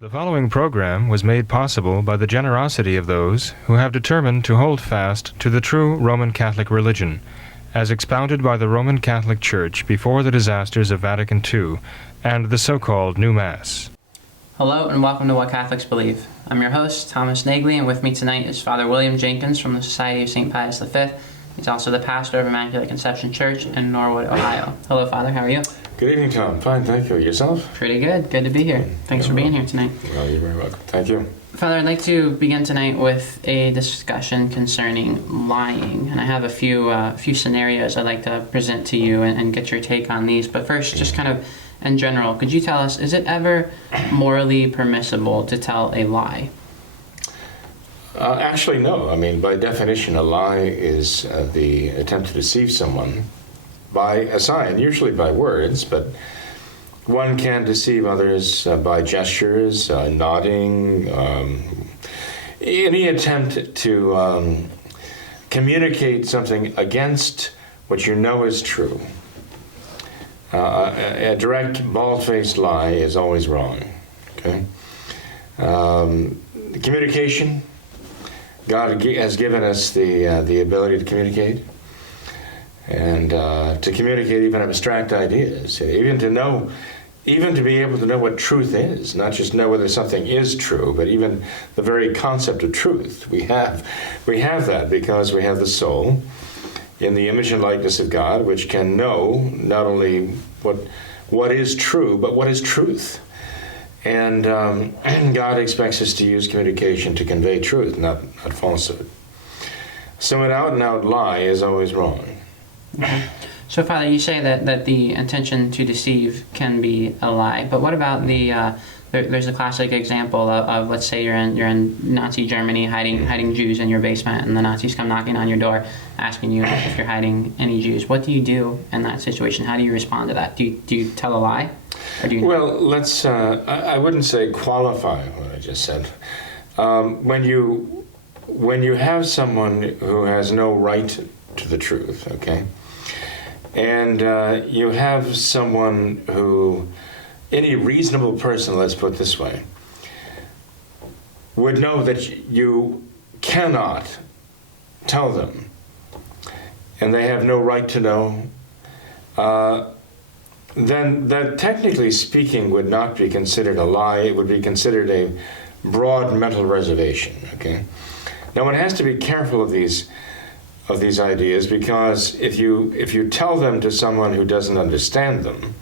The following program was made possible by the generosity of those who have determined to hold fast to the true Roman Catholic religion, as expounded by the Roman Catholic Church before the disasters of Vatican II and the so-called New Mass. Hello and welcome to What Catholics Believe. I'm your host, Thomas Nagley, and with me tonight is Father William Jenkins from the Society of St. Pius V. He's also the pastor of Immaculate Conception Church in Norwood, Ohio. Hello, Father. How are you? Good evening, Tom. Fine, thank you. Yourself? Pretty good. Good to be here. Thanks for being here tonight. Well, you're very welcome. Thank you. Father, I'd like to begin tonight with a discussion concerning lying, and I have a few scenarios I'd like to present to you and get your take on these. But first, just kind of in general, could you tell us, is it ever morally permissible to tell a lie? Actually, no. I mean, by definition, a lie is the attempt to deceive someone by a sign, usually by words, but one can deceive others by gestures, nodding, any attempt to communicate something against what you know is true. A direct, bald-faced lie is always wrong. Okay. Communication. God has given us the ability to communicate, and to communicate even abstract ideas, even to be able to know what truth is, not just know whether something is true, but even the very concept of truth. We have that because we have the soul in the image and likeness of God, which can know not only what is true, but what is truth. And God expects us to use communication to convey truth, not falsehood. So an out-and-out lie is always wrong. Okay. So, Father, you say that the intention to deceive can be a lie, but what about there's a classic example of let's say you're in Nazi Germany hiding Jews in your basement, and the Nazis come knocking on your door asking you if you're hiding any Jews. What do you do in that situation? How do you respond to that? Do you tell a lie? Or do you... Well, let's, I wouldn't say qualify what I just said. When you have someone who has no right to the truth, okay, and you have someone who, any reasonable person, let's put it this way, would know that you cannot tell them, and they have no right to know, then that, technically speaking, would not be considered a lie. It would be considered a broad mental reservation, okay? Now, one has to be careful of these ideas, because if you tell them to someone who doesn't understand them,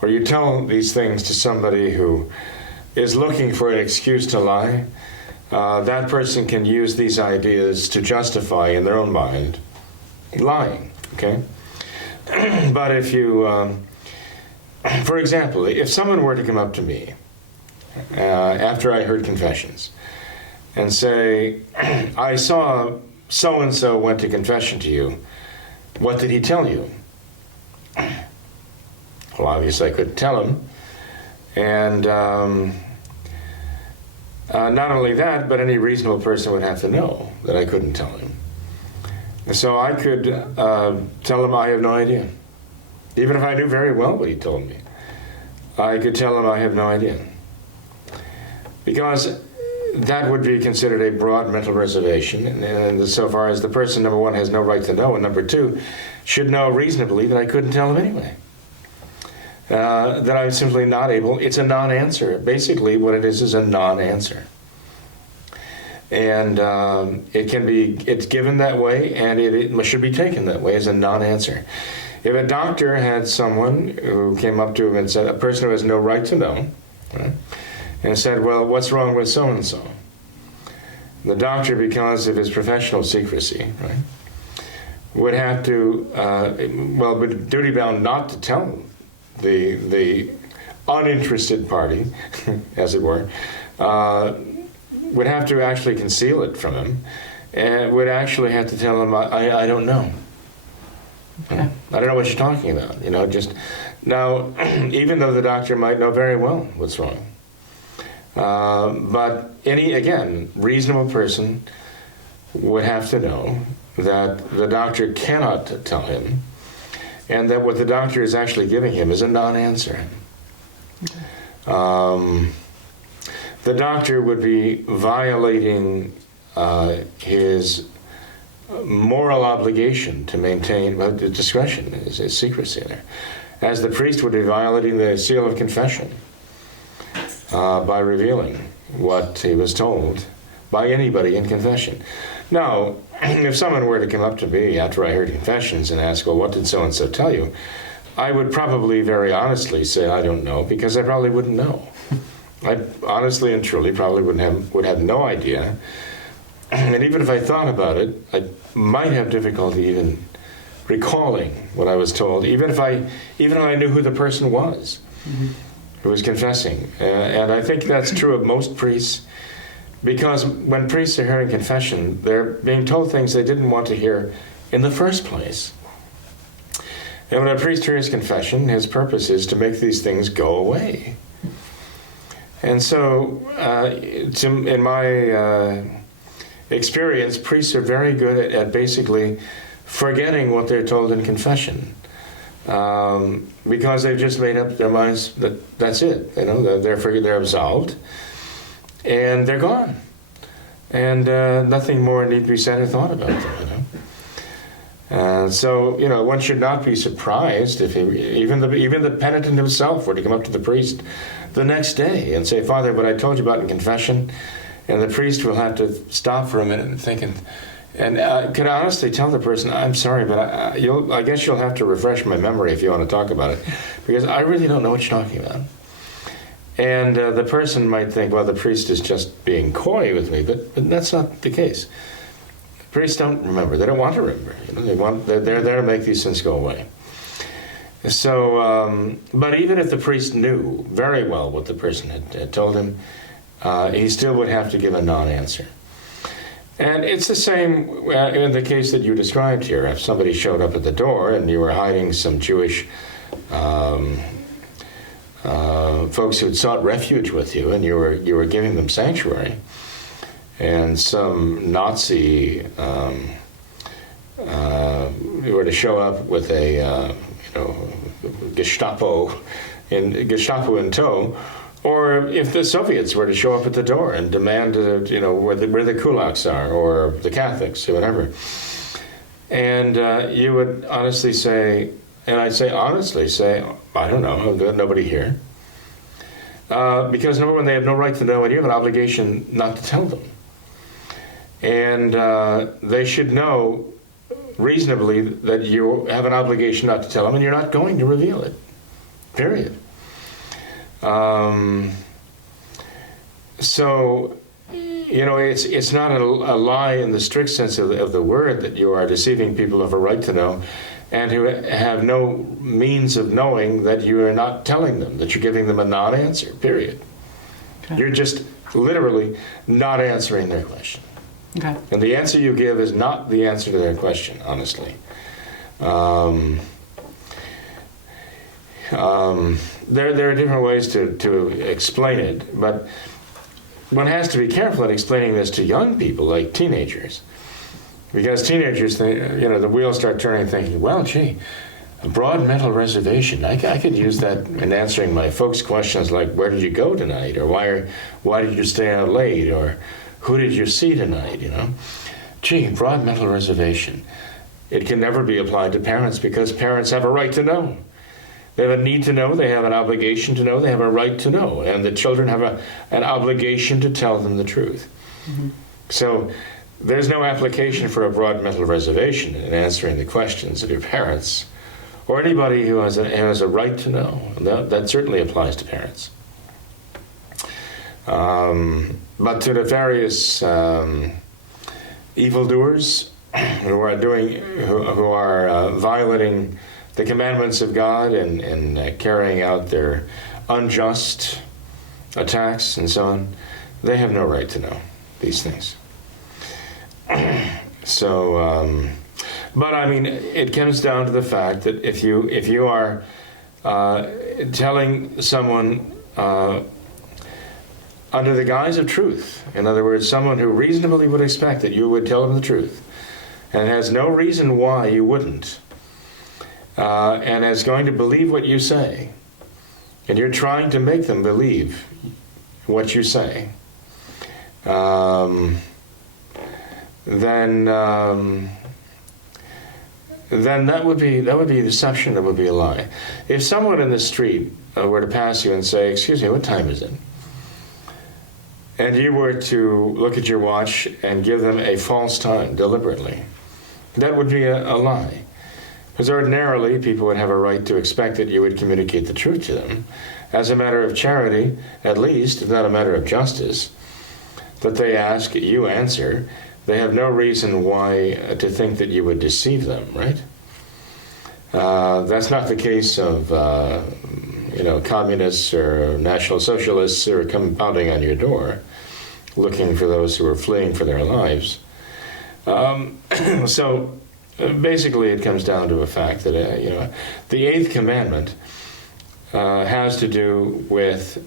or you tell these things to somebody who is looking for an excuse to lie, that person can use these ideas to justify in their own mind lying, okay? But if you, for example, if someone were to come up to me after I heard confessions and say, I saw so-and-so went to confession to you, what did he tell you? Well, obviously I couldn't tell him. And not only that, but any reasonable person would have to know that I couldn't tell him. So I could tell him I have no idea. Even if I knew very well what he told me, I could tell him I have no idea. Because that would be considered a broad mental reservation, and so far as the person, number one, has no right to know, and number two, should know reasonably that I couldn't tell him anyway. That I'm simply not able. It's a non-answer. Basically, what it is a non-answer. And it's given that way, and it should be taken that way as a non-answer. If a doctor had someone who came up to him and said, a person who has no right to know, right, and said, well, what's wrong with so-and-so? The doctor, because of his professional secrecy, right, would have to, would duty-bound not to tell the uninterested party, as it were, would have to actually conceal it from him, and would actually have to tell him, I don't know. Okay. I don't know what you're talking about. Now, even though the doctor might know very well what's wrong, but any reasonable person would have to know that the doctor cannot tell him, and that what the doctor is actually giving him is a non-answer. the doctor would be violating his moral obligation to maintain discretion, his secrecy there, as the priest would be violating the seal of confession by revealing what he was told by anybody in confession. Now, if someone were to come up to me after I heard confessions and ask, well, what did so-and-so tell you? I would probably very honestly say, I don't know, because I probably wouldn't know. I honestly and truly probably would have no idea. And even if I thought about it, I might have difficulty even recalling what I was told, even if I knew who the person was who was confessing. And I think that's true of most priests, because when priests are hearing confession, they're being told things they didn't want to hear in the first place. And when a priest hears confession, his purpose is to make these things go away. And so, in my experience, priests are very good at basically forgetting what they're told in confession, because they've just made up their minds that that's it. You know, they're absolved, and they're gone, and nothing more need to be said or thought about them. You know. So, you know, one should not be surprised if even the penitent himself were to come up to the priest the next day and say, Father, what I told you about in confession, and the priest will have to stop for a minute and think, and can I honestly tell the person, I'm sorry, but I guess you'll have to refresh my memory if you want to talk about it, because I really don't know what you're talking about. And the person might think, well, the priest is just being coy with me, but that's not the case. Priests don't remember. They don't want to remember. You know, they're there to make these sins go away. So, but even if the priest knew very well what the person had told him, he still would have to give a non-answer. And it's the same in the case that you described here. If somebody showed up at the door and you were hiding some Jewish folks who'd sought refuge with you, and you were giving them sanctuary, and some Nazi were to show up with a Gestapo in tow, or if the Soviets were to show up at the door and demand where the kulaks are, or the Catholics, or whatever, and you would honestly say, and I'd say honestly say, I don't know, I've got nobody here, because number one, they have no right to know, and you have an obligation not to tell them. And they should know reasonably that you have an obligation not to tell them, and you're not going to reveal it. Period. So, you know, it's not a lie in the strict sense of the word that you are deceiving people of a right to know, and who have no means of knowing that you are not telling them, that you're giving them a non-answer. Period. Okay. You're just literally not answering their question. Okay. And the answer you give is not the answer to their question, honestly. There are different ways to explain it, but one has to be careful in explaining this to young people, like teenagers. Because teenagers, the wheels start turning, thinking, well, gee, a broad mental reservation. I could use that in answering my folks' questions like, where did you go tonight? Or why did you stay out late? Or who did you see tonight, you know? Gee, broad mental reservation. It can never be applied to parents, because parents have a right to know. They have a need to know, they have an obligation to know, they have a right to know, and the children have an obligation to tell them the truth. Mm-hmm. So there's no application for a broad mental reservation in answering the questions of your parents, or anybody who has a right to know. And that certainly applies to parents. But to the various evildoers who are violating the commandments of God and carrying out their unjust attacks and so on, they have no right to know these things. So, but I mean, it comes down to the fact that if you are telling someone under the guise of truth, in other words, someone who reasonably would expect that you would tell them the truth, and has no reason why you wouldn't, and is going to believe what you say, and you're trying to make them believe what you say, then that would be deception. That would be a lie. If someone in the street were to pass you and say, "Excuse me, what time is it?" and you were to look at your watch and give them a false time deliberately, that would be a lie. Because ordinarily, people would have a right to expect that you would communicate the truth to them, as a matter of charity, at least, if not a matter of justice, that they ask, you answer. They have no reason why to think that you would deceive them, right? That's not the case of communists or National Socialists who are coming pounding on your door, looking for those who are fleeing for their lives. So basically, it comes down to a fact that the eighth commandment has to do with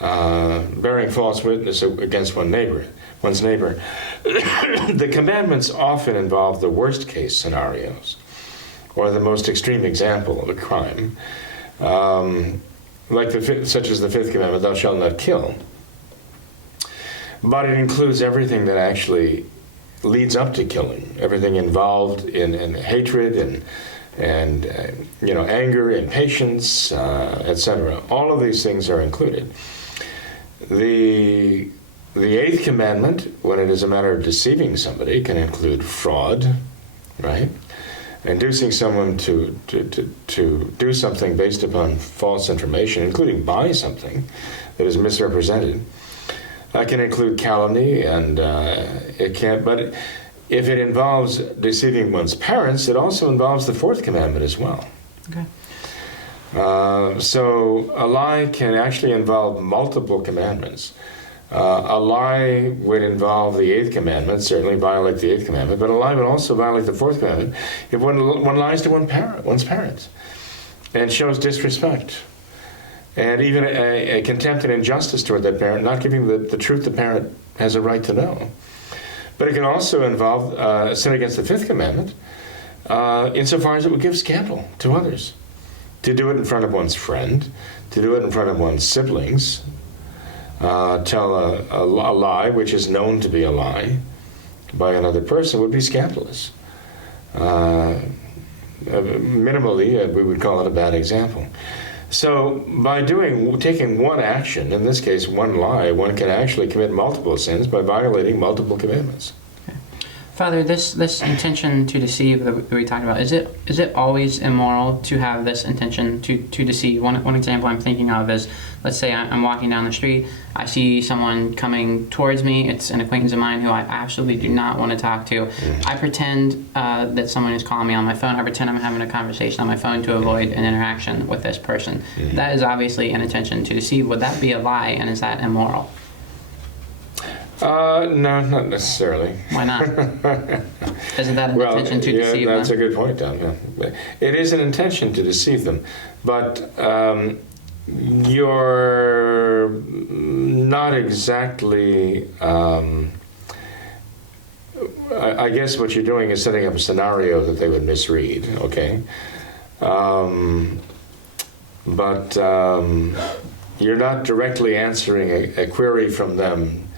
bearing false witness against one's neighbor. The commandments often involve the worst case scenarios, or the most extreme example of a crime, such as the fifth commandment, "Thou shalt not kill." But it includes everything that actually leads up to killing, everything involved in hatred and anger, impatience, etc. All of these things are included. The eighth commandment, when it is a matter of deceiving somebody, can include fraud, right? Inducing someone to do something based upon false information, including buy something that is misrepresented. That can include calumny, and it can't. But if it involves deceiving one's parents, it also involves the fourth commandment as well. Okay. So a lie can actually involve multiple commandments. A lie would involve the eighth commandment, certainly violate the eighth commandment, but a lie would also violate the fourth commandment if one lies to one's parents and shows disrespect and even a contempt and injustice toward that parent, not giving the truth the parent has a right to know. But it can also involve a sin against the fifth commandment insofar as it would give scandal to others. To do it in front of one's friend, to do it in front of one's siblings, tell a lie which is known to be a lie by another person would be scandalous. Minimally, we would call it a bad example. So by taking one action, in this case one lie, one can actually commit multiple sins by violating multiple commandments. Father, this intention to deceive that we talked about, is it always immoral to have this intention to deceive? One example I'm thinking of is, let's say I'm walking down the street, I see someone coming towards me, it's an acquaintance of mine who I absolutely do not want to talk to. I pretend that someone is calling me on my phone, I pretend I'm having a conversation on my phone to avoid an interaction with this person. That is obviously an intention to deceive. Would that be a lie, and is that immoral? No, not necessarily. Why not? Isn't that an intention to deceive them? That's a good point, Don. Yeah. It is an intention to deceive them, but you're not exactly... I guess what you're doing is setting up a scenario that they would misread, okay? But you're not directly answering a query from them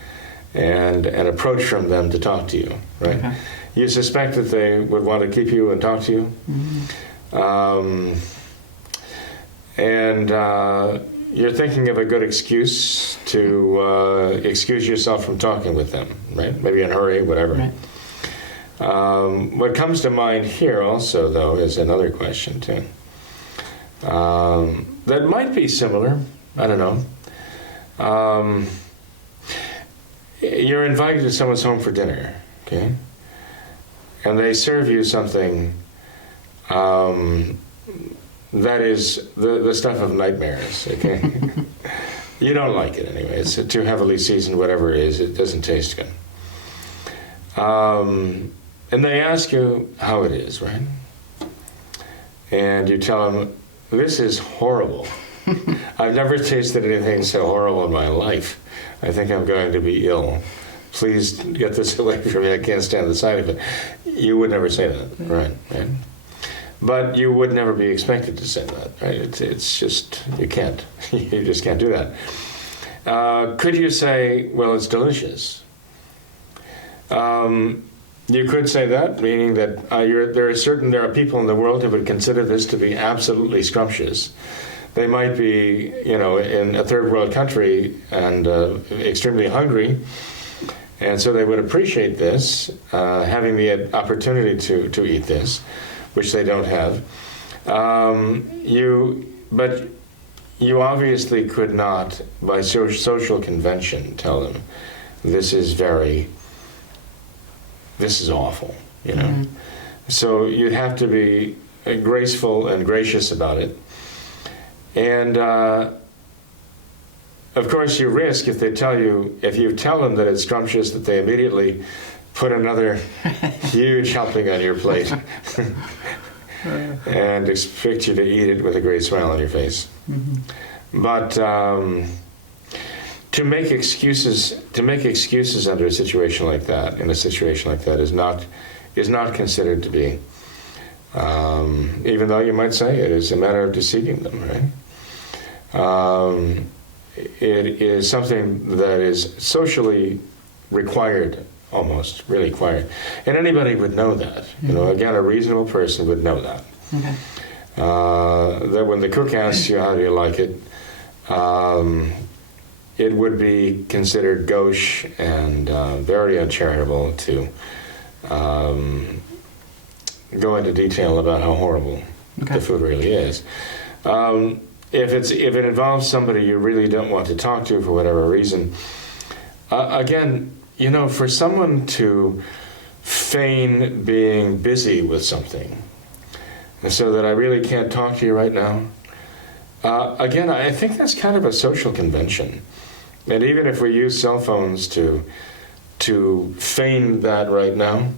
and an approach from them to talk to you, right? Okay. You suspect that they would want to keep you and talk to you, and you're thinking of a good excuse to excuse yourself from talking with them, right? Maybe in a hurry, whatever. Right. What comes to mind here also, though, is another question, too. That might be similar. I don't know. You're invited to someone's home for dinner, okay? And they serve you something that is the stuff of nightmares, okay? You don't like it anyway. It's too heavily seasoned, whatever it is. It doesn't taste good. And they ask you how it is, right? And you tell them, this is horrible. I've never tasted anything so horrible in my life. I think I'm going to be ill. Please get this away from me. I can't stand the sight of it. You would never say that, right? But you would never be expected to say that, right? It's just, you can't. You just can't do that. Could you say, well, it's delicious? You could say that, meaning that there are people in the world who would consider this to be absolutely scrumptious. They might be, in a third world country and extremely hungry, and so they would appreciate this, having the opportunity to eat this, which they don't have. But you obviously could not, by social convention, tell them this is awful, Mm-hmm. So you'd have to be graceful and gracious about it. And of course you risk, if you tell them that it's scrumptious, that they immediately put another huge helping on your plate and expect you to eat it with a great smile on your face. Mm-hmm. But to make excuses under a situation like that, is not considered to be, even though you might say it is a matter of deceiving them, right? It is something that is socially required, almost really required, and anybody would know that. Again, a reasonable person would know that. Okay. That when the cook asks you how do you like it, it would be considered gauche and very uncharitable to go into detail about how horrible the food really is. If it involves somebody you really don't want to talk to for whatever reason, again, for someone to feign being busy with something, so that I really can't talk to you right now, again, I think that's kind of a social convention. And even if we use cell phones to feign that right now,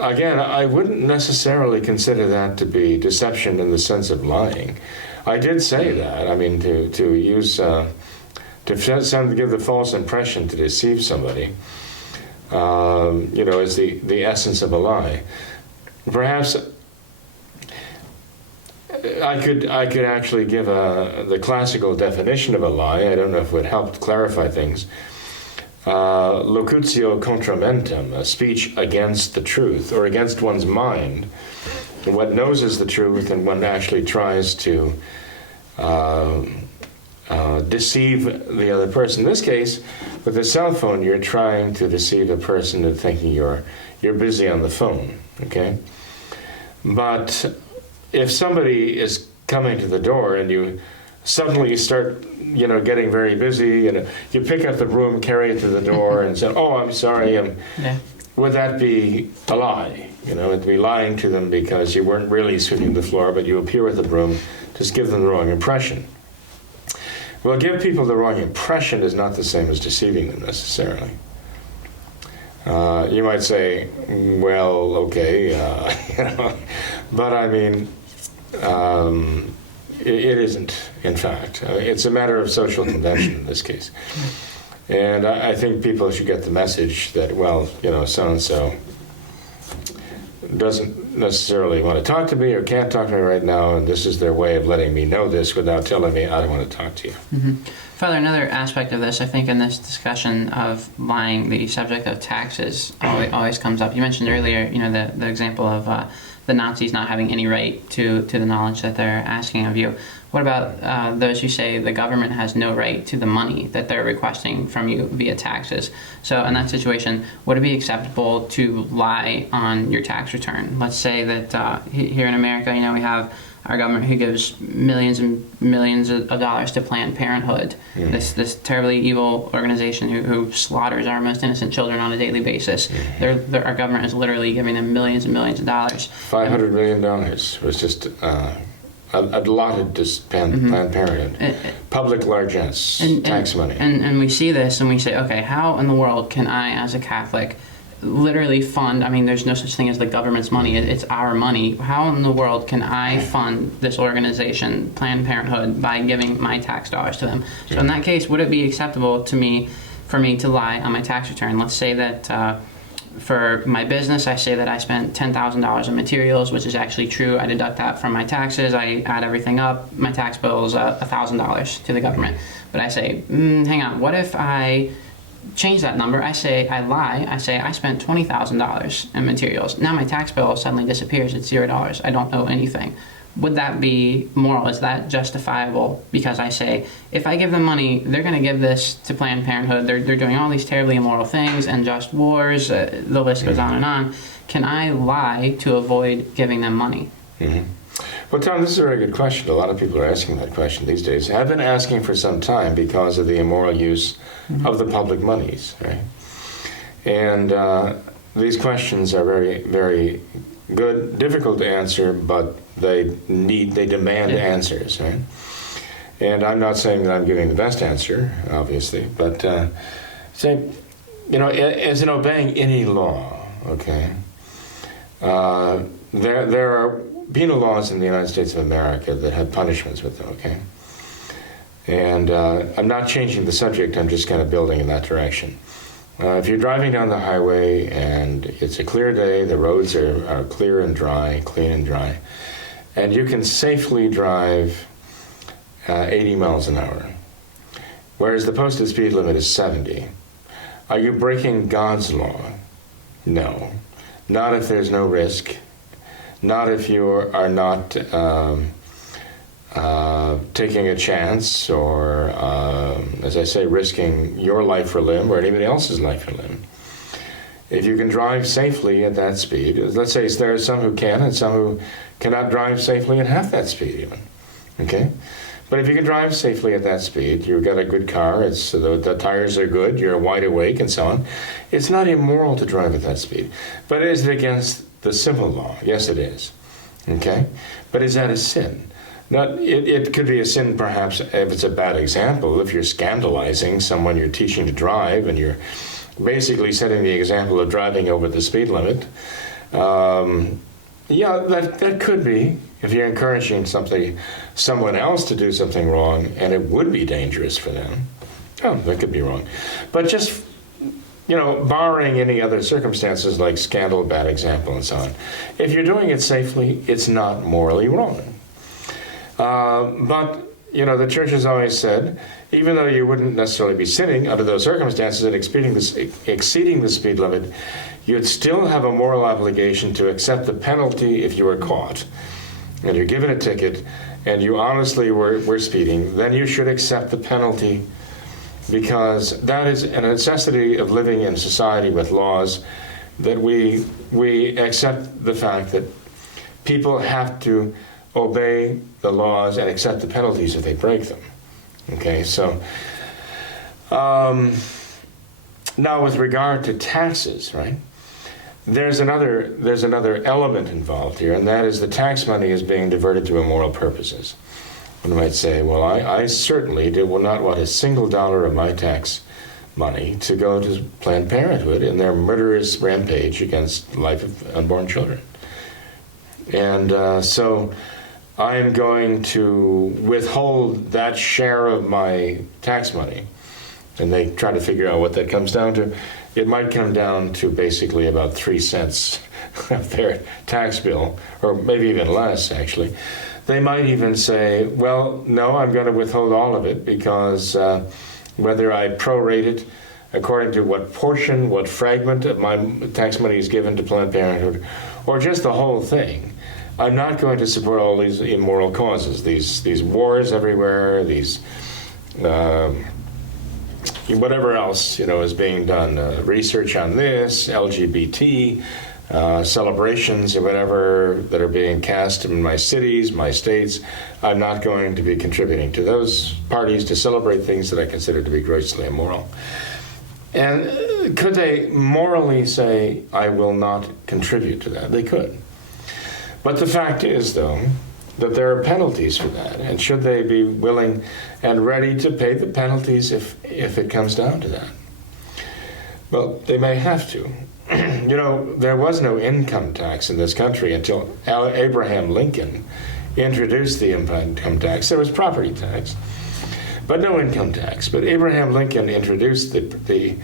again, I wouldn't necessarily consider that to be deception in the sense of lying. I did say that. I mean, to use to give the false impression to deceive somebody, is the essence of a lie. Perhaps I could actually give the classical definition of a lie. I don't know if it would help clarify things. Locutio contra mentem, a speech against the truth, or against one's mind, what knows is the truth, and one actually tries to deceive the other person. In this case, with a cell phone, you're trying to deceive a person into thinking you're busy on the phone, okay? But if somebody is coming to the door and you suddenly start, getting very busy, and you pick up the broom, carry it to the door, and say, "Oh, I'm sorry," would that be a lie? It'd be lying to them because you weren't really sweeping the floor, but you appear with the broom, just give them the wrong impression. Well, give people the wrong impression is not the same as deceiving them necessarily. You might say, well, okay, but I mean, it isn't, in fact. It's a matter of social convention in this case. And I think people should get the message that, well, so-and-so doesn't necessarily want to talk to me or can't talk to me right now, and this is their way of letting me know this without telling me I don't want to talk to you. Mm-hmm. Father, another aspect of this, I think, in this discussion of lying, the subject of taxes always comes up. You mentioned earlier, the example of the Nazis not having any right to the knowledge that they're asking of you. What about those who say the government has no right to the money that they're requesting from you via taxes? So in that situation, would it be acceptable to lie on your tax return? Let's say that here in America, we have our government who gives millions and millions of dollars to Planned Parenthood, this terribly evil organization who slaughters our most innocent children on a daily basis. Our government is literally giving them millions and millions of dollars. $500 million was just allotted to Planned Parenthood. Public largesse, tax money. And we see this and we say, okay, how in the world can I, as a Catholic, literally fund, there's no such thing as the government's money, it's our money. How in the world can I fund this organization, Planned Parenthood, by giving my tax dollars to them? So in that case, would it be acceptable for me to lie on my tax return? Let's say that for my business, I say that I spent $10,000 in materials, which is actually true. I deduct that from my taxes. I add everything up. My tax bill is $1,000 to the government. But I say, hang on, what if I change that number? I lie. I say I spent $20,000 in materials. Now my tax bill suddenly disappears. It's $0. I don't owe anything. Would that be moral? Is that justifiable? Because I say, if I give them money, they're going to give this to Planned Parenthood. They're doing all these terribly immoral things, and just wars, the list goes on and on. Can I lie to avoid giving them money? Mm-hmm. Well, Tom, this is a very good question. A lot of people are asking that question these days. Have been asking for some time because of the immoral use of the public monies, right? And these questions are very, very good, difficult to answer, but they demand answers, right? And I'm not saying that I'm giving the best answer, obviously, but say, as in obeying any law, okay, there are penal laws in the United States of America that have punishments with them, okay? And I'm not changing the subject, I'm just kind of building in that direction. If you're driving down the highway and it's a clear day, the roads are clear and dry, clean and dry, and you can safely drive 80 miles an hour, whereas the posted speed limit is 70, are you breaking God's law? No. Not if there's no risk. Not if you are not taking a chance or, as I say, risking your life or limb or anybody else's life or limb. If you can drive safely at that speed, let's say there are some who can and some who cannot drive safely at half that speed even, okay? But if you can drive safely at that speed, you've got a good car, the tires are good, you're wide awake and so on, it's not immoral to drive at that speed. But is it against the civil law? Yes, it is, okay? But is that a sin? It could be a sin perhaps if it's a bad example, if you're scandalizing someone you're teaching to drive and you're basically setting the example of driving over the speed limit. Yeah, that could be, if you're encouraging someone else to do something wrong and it would be dangerous for them. Oh, that could be wrong. But just, barring any other circumstances like scandal, bad example, and so on, if you're doing it safely, it's not morally wrong. But, the church has always said, even though you wouldn't necessarily be sinning under those circumstances and exceeding the speed limit, you'd still have a moral obligation to accept the penalty if you were caught. And you're given a ticket, and you honestly were speeding, then you should accept the penalty, because that is a necessity of living in society with laws, that we accept the fact that people have to obey the laws and accept the penalties if they break them. Okay, so now with regard to taxes, right? There's another element involved here, and that is the tax money is being diverted to immoral purposes. One might say, well, I certainly will not want a single dollar of my tax money to go to Planned Parenthood in their murderous rampage against the life of unborn children. And so I am going to withhold that share of my tax money. And they try to figure out what that comes down to. It might come down to basically about 3 cents of their tax bill, or maybe even less, actually. They might even say, well, no, I'm going to withhold all of it, because whether I prorate it according to what portion, what fragment of my tax money is given to Planned Parenthood, or just the whole thing, I'm not going to support all these immoral causes, these wars everywhere, these whatever else is being done, research on this, LGBT celebrations or whatever that are being cast in my cities, my states. I'm not going to be contributing to those parties to celebrate things that I consider to be grossly immoral. And could they morally say, I will not contribute to that? They could. But the fact is, though, that there are penalties for that, and should they be willing and ready to pay the penalties if it comes down to that? Well, they may have to. There was no income tax in this country until Abraham Lincoln introduced the income tax. There was property tax, but no income tax. But Abraham Lincoln introduced the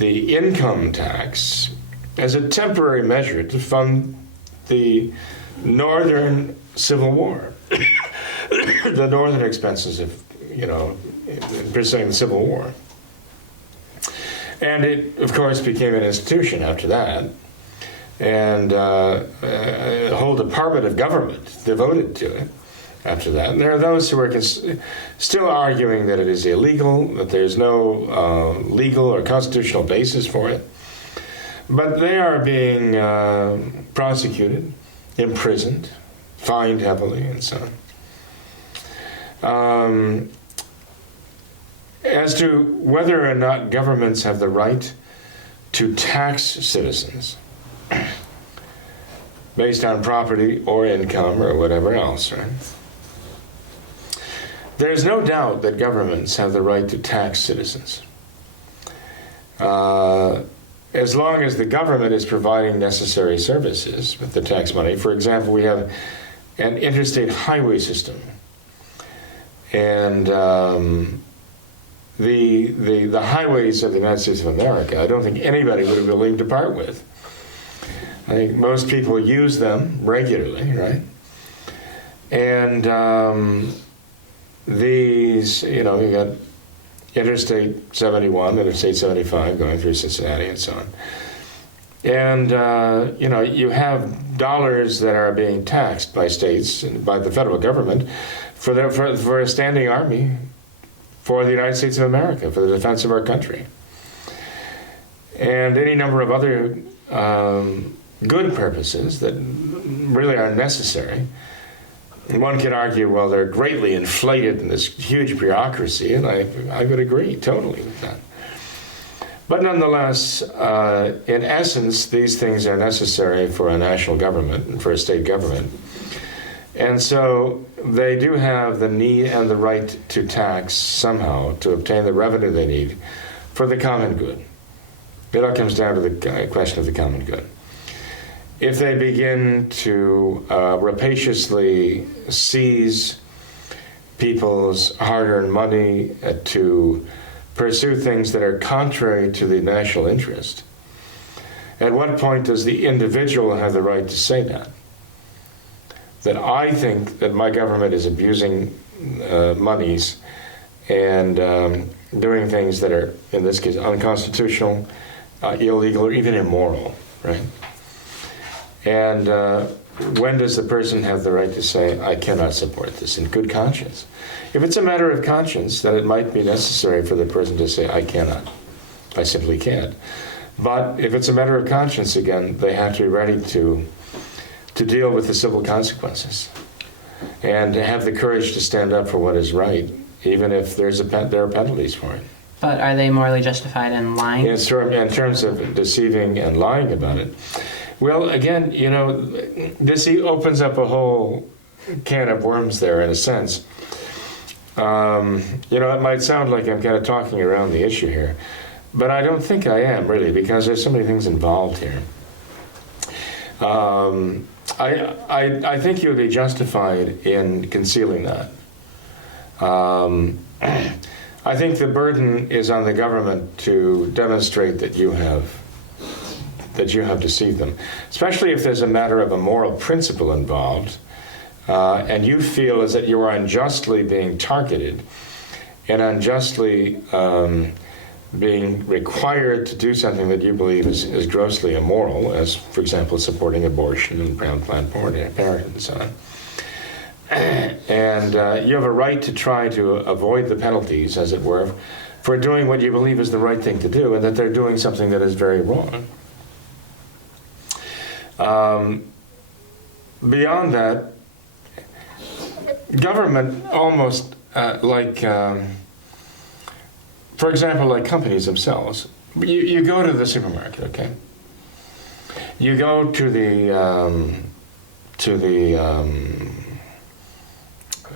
income tax as a temporary measure to fund the Northern Civil War, the Northern expenses of, pursuing the Civil War. And it, of course, became an institution after that, and a whole department of government devoted to it after that. And there are those who are still arguing that it is illegal, that there's no legal or constitutional basis for it. But they are being prosecuted, imprisoned, fined heavily, and so on. As to whether or not governments have the right to tax citizens based on property or income or whatever else, right? There's no doubt that governments have the right to tax citizens. As long as the government is providing necessary services with the tax money. For example, we have an interstate highway system. And the highways of the United States of America, I don't think anybody would be willing to part with. I think most people use them regularly, right? And these, you got Interstate 71, Interstate 75 going through Cincinnati and so on. And, you have dollars that are being taxed by states and by the federal government for a standing army for the United States of America, for the defense of our country. And any number of other good purposes that really are necessary. One could argue, well, they're greatly inflated in this huge bureaucracy, and I would agree totally with that. But nonetheless, in essence, these things are necessary for a national government and for a state government. And so they do have the need and the right to tax somehow to obtain the revenue they need for the common good. It all comes down to the question of the common good. If they begin to rapaciously seize people's hard-earned money to pursue things that are contrary to the national interest, at what point does the individual have the right to say that? That I think that my government is abusing monies and doing things that are, in this case, unconstitutional, illegal, or even immoral, right? And when does the person have the right to say, I cannot support this in good conscience? If it's a matter of conscience, then it might be necessary for the person to say, I cannot. I simply can't. But if it's a matter of conscience, again, they have to be ready to deal with the civil consequences and to have the courage to stand up for what is right, even if there are penalties for it. But are they morally justified in lying? In terms of deceiving and lying about it. Well, again, this opens up a whole can of worms there, in a sense. It might sound like I'm kind of talking around the issue here, but I don't think I am, really, because there's so many things involved here. I think you would be justified in concealing that. I think the burden is on the government to demonstrate that you have deceived them, especially if there's a matter of a moral principle involved, and you feel as that you are unjustly being targeted and unjustly being required to do something that you believe is grossly immoral, as, for example, supporting abortion and Planned Parenthood and so on. And you have a right to try to avoid the penalties, as it were, for doing what you believe is the right thing to do, and that they're doing something that is very wrong. Beyond that, government almost for example, like companies themselves. You go to the supermarket, okay? You go to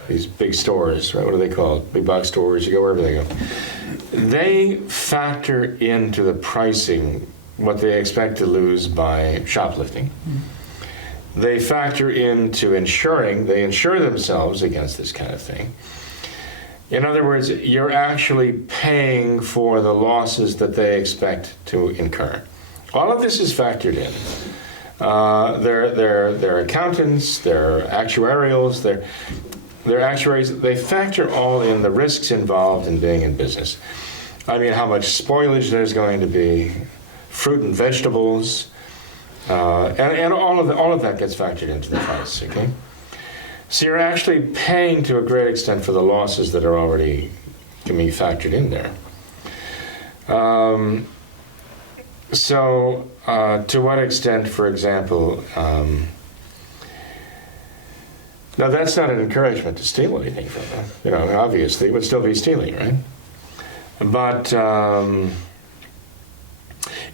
these big stores, right? What are they called? Big box stores. You go wherever they go. They factor into the pricing what they expect to lose by shoplifting. They factor into they insure themselves against this kind of thing. In other words, you're actually paying for the losses that they expect to incur All of this is factored in. Their accountants, their actuarials, their actuaries, they factor all in the risks involved in being in business. I mean, how much spoilage there's going to be, fruit and vegetables, and all of that gets factored into the price, okay? So you're actually paying to a great extent for the losses that are already can be factored in there. So to what extent, for example, now that's not an encouragement to steal anything from them. You know, obviously it would still be stealing, right? But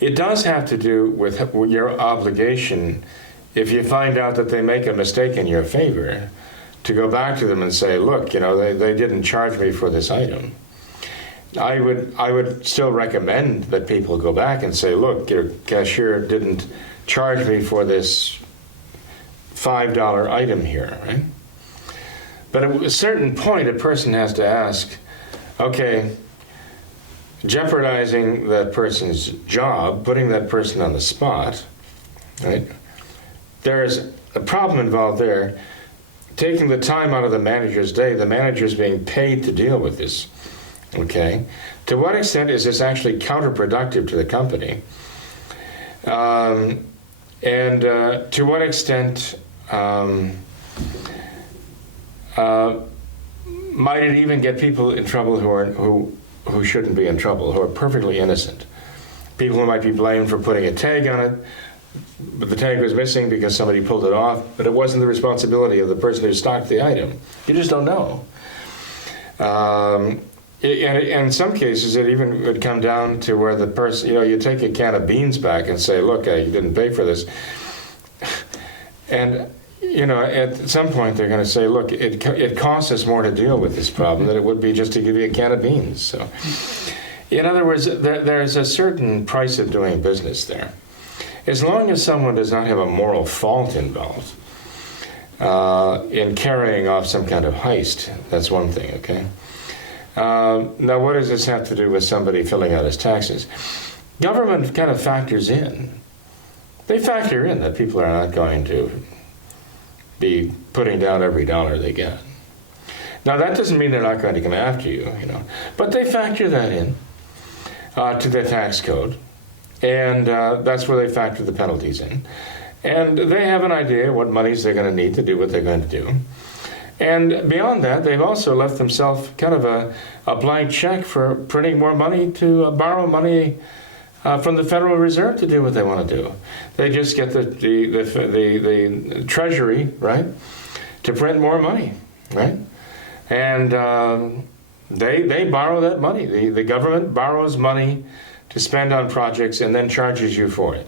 it does have to do with your obligation, if you find out that they make a mistake in your favor, to go back to them and say, look, you know, they didn't charge me for this item. I would still recommend that people go back and say, look, your cashier didn't charge me for this $5 item here, right? But at a certain point, a person has to ask, okay, jeopardizing that person's job, putting that person on the spot, right? There's a problem involved there. Taking the time out of the manager's day, the manager's being paid to deal with this, okay? To what extent is this actually counterproductive to the company? And to what extent might it even get people in trouble who shouldn't be in trouble, who are perfectly innocent? People who might be blamed for putting a tag on it, but the tag was missing because somebody pulled it off, but it wasn't the responsibility of the person who stocked the item. You just don't know. And in some cases, it even would come down to where the person, you know, you take a can of beans back and say, look, you didn't pay for this. And, you know, at some point they're going to say, look, it costs us more to deal with this problem than it would be just to give you a can of beans. So, in other words, there's a certain price of doing business there. As long as someone does not have a moral fault involved in carrying off some kind of heist, that's one thing, okay? Now, what does this have to do with somebody filling out his taxes? Government kind of factors in. They factor in that people are not going to be putting down every dollar they get. Now, that doesn't mean they're not going to come after you, you know, but they factor that in to their tax code. And that's where they factor the penalties in. And they have an idea what monies they're going to need to do what they're going to do. And beyond that, they've also left themselves kind of a blank check for printing more money to borrow money from the Federal Reserve to do what they want to do. They just get the Treasury, right, to print more money, right? And they borrow that money. The government borrows money to spend on projects and then charges you for it.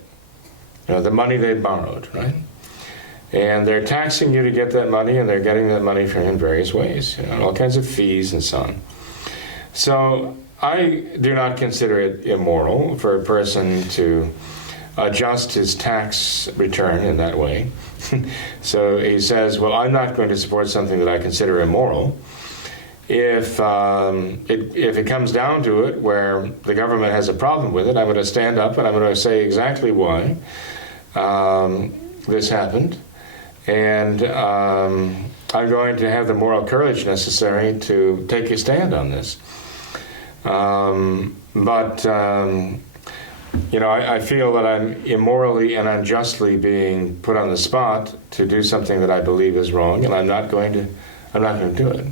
You know, the money they borrowed, right? And they're taxing you to get that money, and they're getting that money from in various ways, you know, all kinds of fees and so on. So I do not consider it immoral for a person to adjust his tax return in that way. So he says, well, I'm not going to support something that I consider immoral. If it comes down to it where the government has a problem with it, I'm going to stand up and I'm going to say exactly why this happened. And I'm going to have the moral courage necessary to take a stand on this. You know, I feel that I'm immorally and unjustly being put on the spot to do something that I believe is wrong, and I'm not going to do it.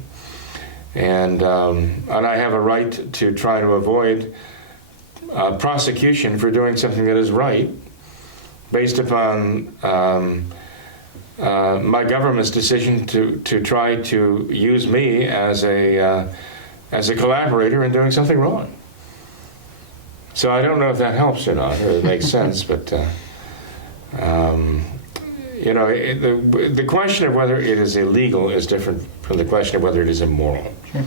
And I have a right to try to avoid prosecution for doing something that is right, based upon my government's decision to try to use me as a collaborator in doing something wrong. So I don't know if that helps or not, or it makes sense, but you know, the question of whether it is illegal is different from the question of whether it is immoral. Sure.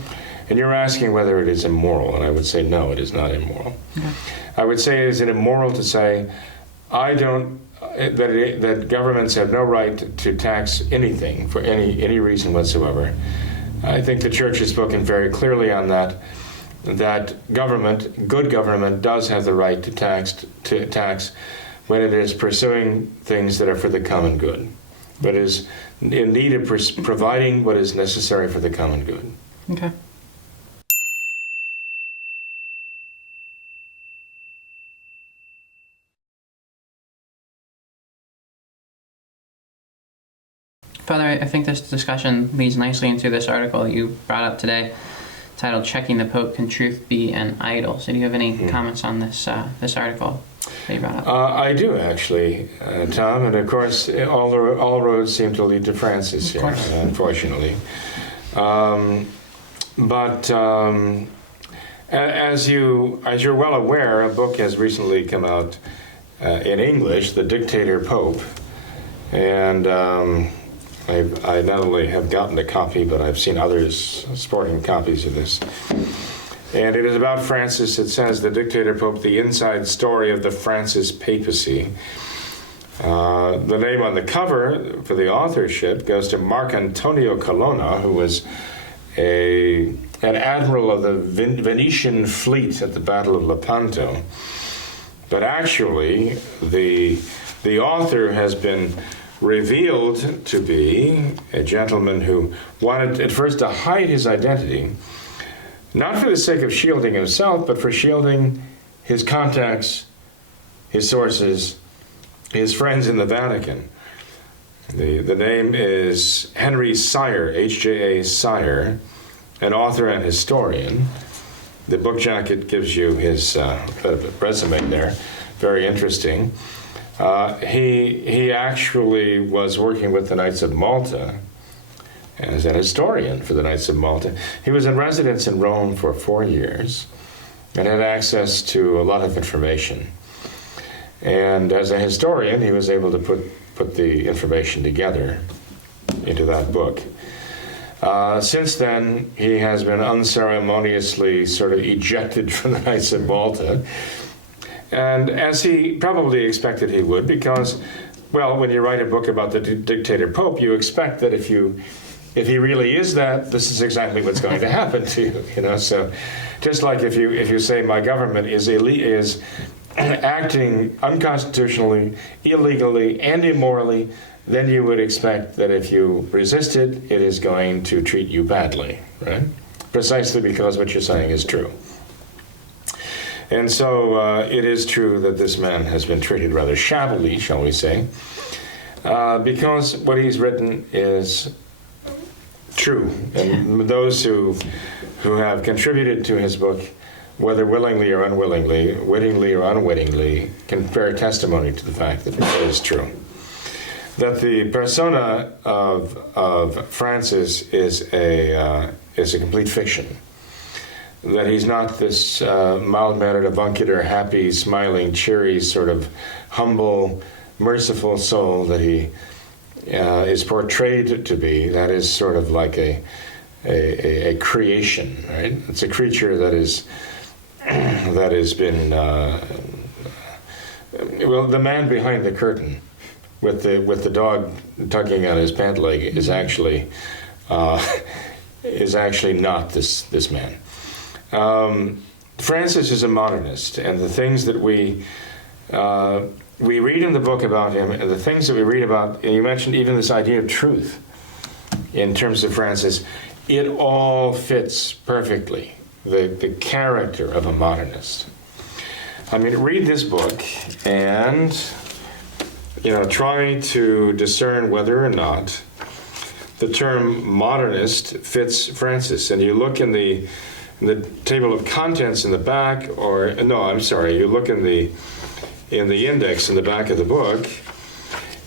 And you're asking whether it is immoral, and I would say no, it is not immoral. Okay. I would say, is it immoral to say, that governments have no right to tax anything for any reason whatsoever? I think the church has spoken very clearly on that. that good government, does have the right to tax when it is pursuing things that are for the common good, but is in need of providing what is necessary for the common good. Okay. Father, I think this discussion leads nicely into this article that you brought up today, titled "Checking the Pope: Can Truth Be an Idol?" So, do you have any comments on this this article that you brought up? I do actually, Tom, and of course, all roads seem to lead to Francis here, unfortunately. As you're well aware, a book has recently come out in English, "The Dictator Pope," and I not only have gotten a copy, but I've seen others sporting copies of this. And it is about Francis. It says, "The Dictator Pope, the inside story of the Francis papacy." The name on the cover for the authorship goes to Marcantonio Colonna, who was an admiral of the Venetian fleet at the Battle of Lepanto. But actually, the author has been revealed to be a gentleman who wanted at first to hide his identity, not for the sake of shielding himself, but for shielding his contacts, his sources, his friends in the Vatican. The name is Henry Sire, H-J-A Sire, an author and historian. The book jacket gives you his resume there, very interesting. He actually was working with the Knights of Malta as an historian for the Knights of Malta. He was in residence in Rome for 4 years and had access to a lot of information. And as a historian, he was able to put the information together into that book. Since then, he has been unceremoniously sort of ejected from the Knights of Malta. And as he probably expected he would, because, well, when you write a book about the dictator Pope, you expect that if he really is that, this is exactly what's going to happen to you. You know, so just like if you say my government is acting unconstitutionally, illegally, and immorally, then you would expect that if you resist it, it is going to treat you badly, right? Precisely because what you're saying is true. And so it is true that this man has been treated rather shabbily, shall we say, because what he's written is true. And those who have contributed to his book, whether willingly or unwillingly, wittingly or unwittingly, can bear testimony to the fact that it is true. That the persona of Francis is a complete fiction. That he's not this mild-mannered, avuncular, happy, smiling, cheery, sort of humble, merciful soul that he is portrayed to be. That is sort of like a creation, right? It's a creature that has been well, the man behind the curtain with the dog tugging on his pant leg is actually not this man. Francis is a modernist, and the things that we read in the book about him, and the things that we read about, and you mentioned even this idea of truth in terms of Francis, it all fits perfectly the character of a modernist. I mean, read this book and, you know, try to discern whether or not the term modernist fits Francis. And you look in the table of contents in the back, you look in the index in the back of the book,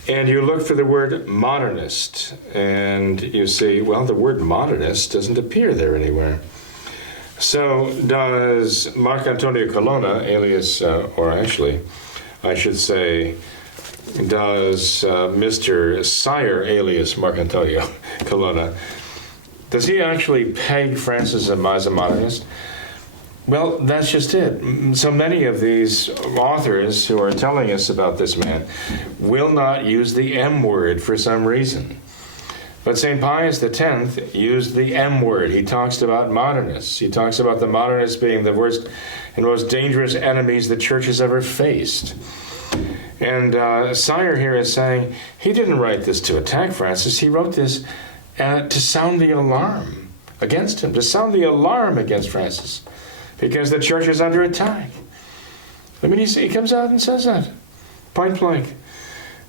and you look for the word modernist, and you see, well, the word modernist doesn't appear there anywhere. So does Marcantonio Colonna, alias, or actually, I should say, does Mr. Sire, alias Marcantonio Colonna, does he actually peg Francis as a modernist? Well, that's just it. So many of these authors who are telling us about this man will not use the M word for some reason. But St. Pius X used the M word. He talks about modernists. He talks about the modernists being the worst and most dangerous enemies the church has ever faced. And Sire here is saying he didn't write this to attack Francis. He wrote this to sound the alarm against him, to sound the alarm against Francis, because the church is under attack. I mean, he comes out and says that, point blank.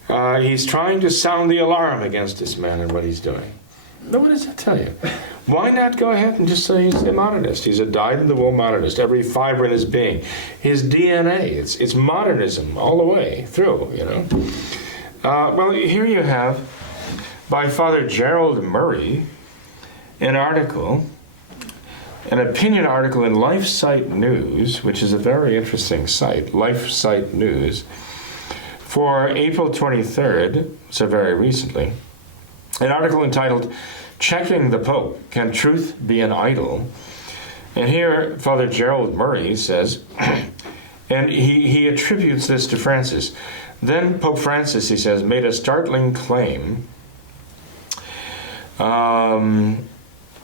He's trying to sound the alarm against this man and what he's doing. Now, what does that tell you? Why not go ahead and just say he's a modernist? He's a dyed-in-the-wool modernist, every fiber in his being. His DNA, it's modernism all the way through, you know. Well, here you have, by Father Gerald Murray, an article, an opinion article in LifeSite News, which is a very interesting site, LifeSite News, for April 23rd, so very recently, an article entitled, "Checking the Pope, Can Truth Be an Idol?" And here, Father Gerald Murray says, and he attributes this to Francis. Then Pope Francis, he says, made a startling claim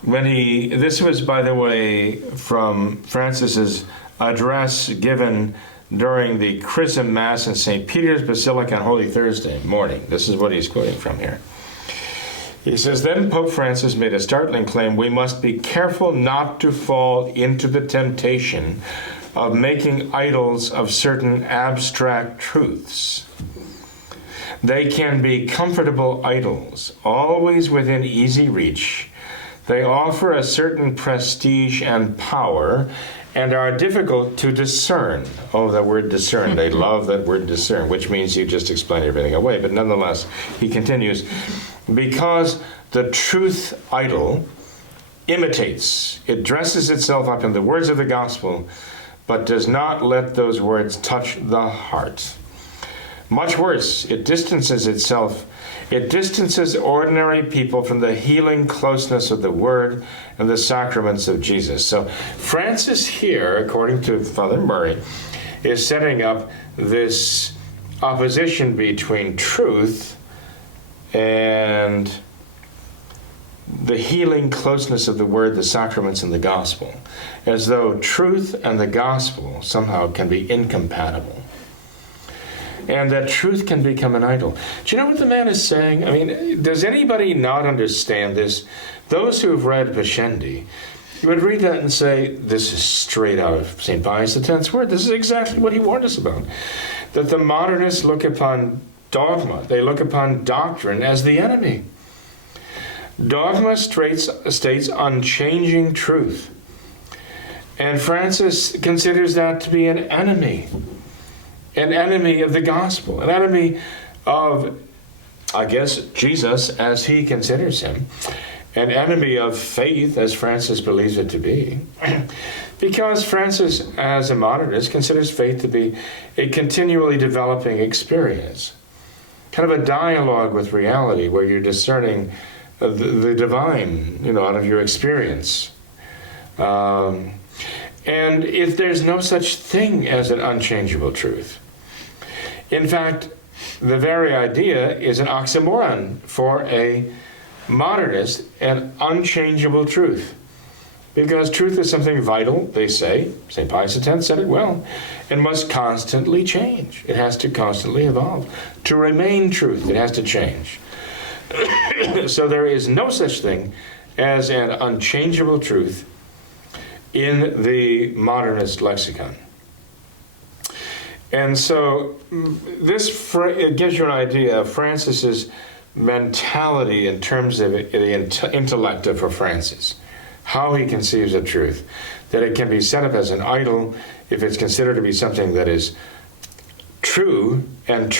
this was, by the way, from Francis's address given during the Chrism Mass in St. Peter's Basilica on Holy Thursday morning. This is what he's quoting from here. He says, then Pope Francis made a startling claim: we must be careful not to fall into the temptation of making idols of certain abstract truths. They can be comfortable idols, always within easy reach. They offer a certain prestige and power and are difficult to discern. Oh, that word discern. They love that word discern, which means you just explain everything away. But nonetheless, he continues, because the truth idol imitates, it dresses itself up in the words of the gospel, but does not let those words touch the heart. Much worse, it distances ordinary people from the healing closeness of the Word and the sacraments of Jesus. So Francis here, according to Father Murray, is setting up this opposition between truth and the healing closeness of the Word, the sacraments, and the gospel, as though truth and the gospel somehow can be incompatible. And that truth can become an idol. Do you know what the man is saying? I mean, does anybody not understand this? Those who have read Pascendi would read that and say, this is straight out of St. Pius X's word. This is exactly what he warned us about. That the modernists look upon dogma, they look upon doctrine as the enemy. Dogma states unchanging truth. And Francis considers that to be an enemy of the gospel, an enemy of, I guess, Jesus as he considers him, an enemy of faith as Francis believes it to be. Because Francis, as a modernist, considers faith to be a continually developing experience, kind of a dialogue with reality where you're discerning the divine, out of your experience. And if there's no such thing as an unchangeable truth. In fact, the very idea is an oxymoron for a modernist, an unchangeable truth. Because truth is something vital, they say, St. Pius X said it well, and must constantly change. It has to constantly evolve. To remain truth, it has to change. So there is no such thing as an unchangeable truth in the modernist lexicon. And so it gives you an idea of Francis's mentality in terms of the intellect of Francis, how he conceives of truth, that it can be set up as an idol if it's considered to be something that is true and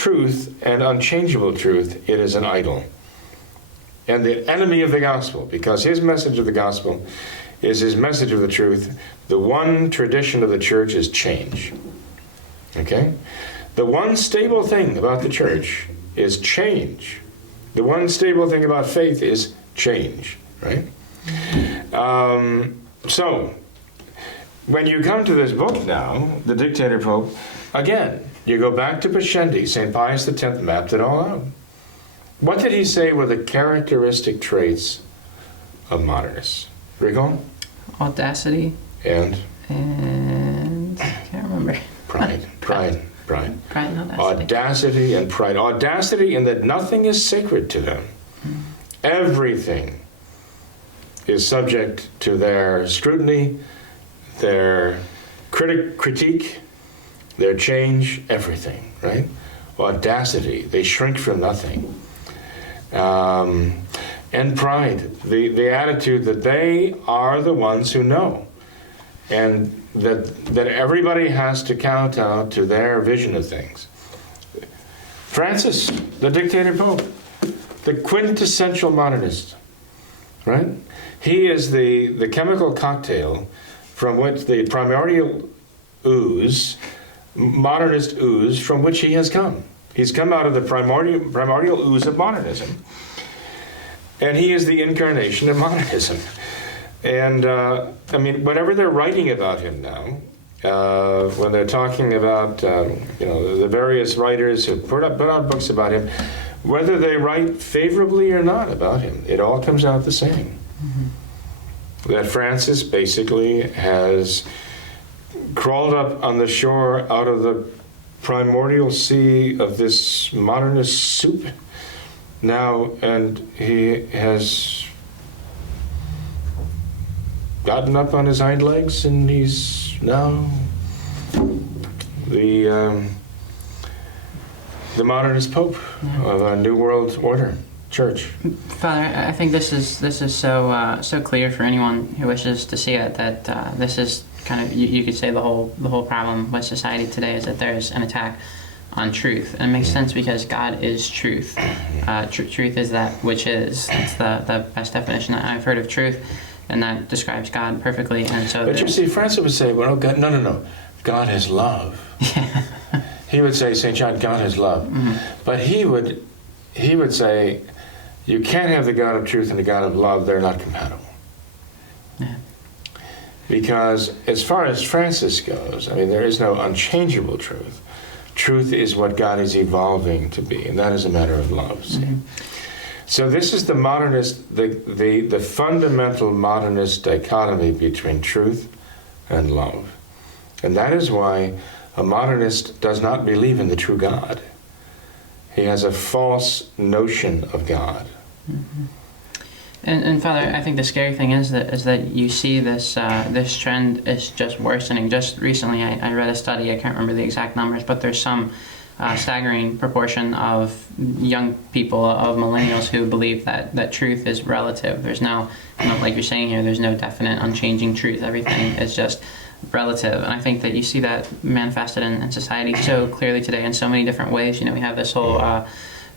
unchangeable truth, it is an idol. And the enemy of the gospel, because his message of the gospel is his message of the truth. The one tradition of the church is change. Okay? The one stable thing about the church is change. The one stable thing about faith is change, right? So, when you come to this book now, The Dictator Pope, again, you go back to Pascendi. St. Pius X mapped it all out. What did he say were the characteristic traits of modernists? Recall? Audacity And can't remember. pride. Pride. Pride and audacity. Audacity and pride. Audacity in that nothing is sacred to them. Everything is subject to their scrutiny, their critique, their change, everything, right? Audacity, they shrink from nothing. And pride, the attitude that they are the ones who know, and that everybody has to kowtow to their vision of things. Francis, the dictator pope, the quintessential modernist, right? He is the chemical cocktail from which the primordial ooze, modernist ooze, from which he has come. He's come out of the primordial ooze of modernism. And he is the incarnation of modernism. And, I mean, whatever they're writing about him now, when they're talking about, the various writers who put out books about him, whether they write favorably or not about him, it all comes out the same. Mm-hmm. That Francis basically has crawled up on the shore out of the primordial sea of this modernist soup now, and he has gotten up on his hind legs, and he's now the modernist pope of a new world order church. Father, I think this is so clear for anyone who wishes to see it, that this is kind of, you could say the whole problem with society today is that there's an attack on truth, and it makes sense because God is truth. Truth is that which is. That's the best definition that I've heard of truth, and that describes God perfectly. And so, but you see, Francis would say, "Well, God, no, God is love." He would say, St. John, God is love. Mm-hmm. But he would say, you can't have the God of truth and the God of love; they're not compatible. Yeah. Because as far as Francis goes, I mean, there is no unchangeable truth. Truth is what God is evolving to be, and that is a matter of love. See? Mm-hmm. So this is the modernist, the fundamental modernist dichotomy between truth and love. And that is why a modernist does not believe in the true God. He has a false notion of God. Mm-hmm. And Father, I think the scary thing is that you see this trend is just worsening. Just recently, I read a study. I can't remember the exact numbers, but there's some staggering proportion of young people, of millennials, who believe that truth is relative. There's no, like you're saying here, there's no definite, unchanging truth. Everything is just relative. And I think that you see that manifested in society so clearly today in so many different ways. We have this whole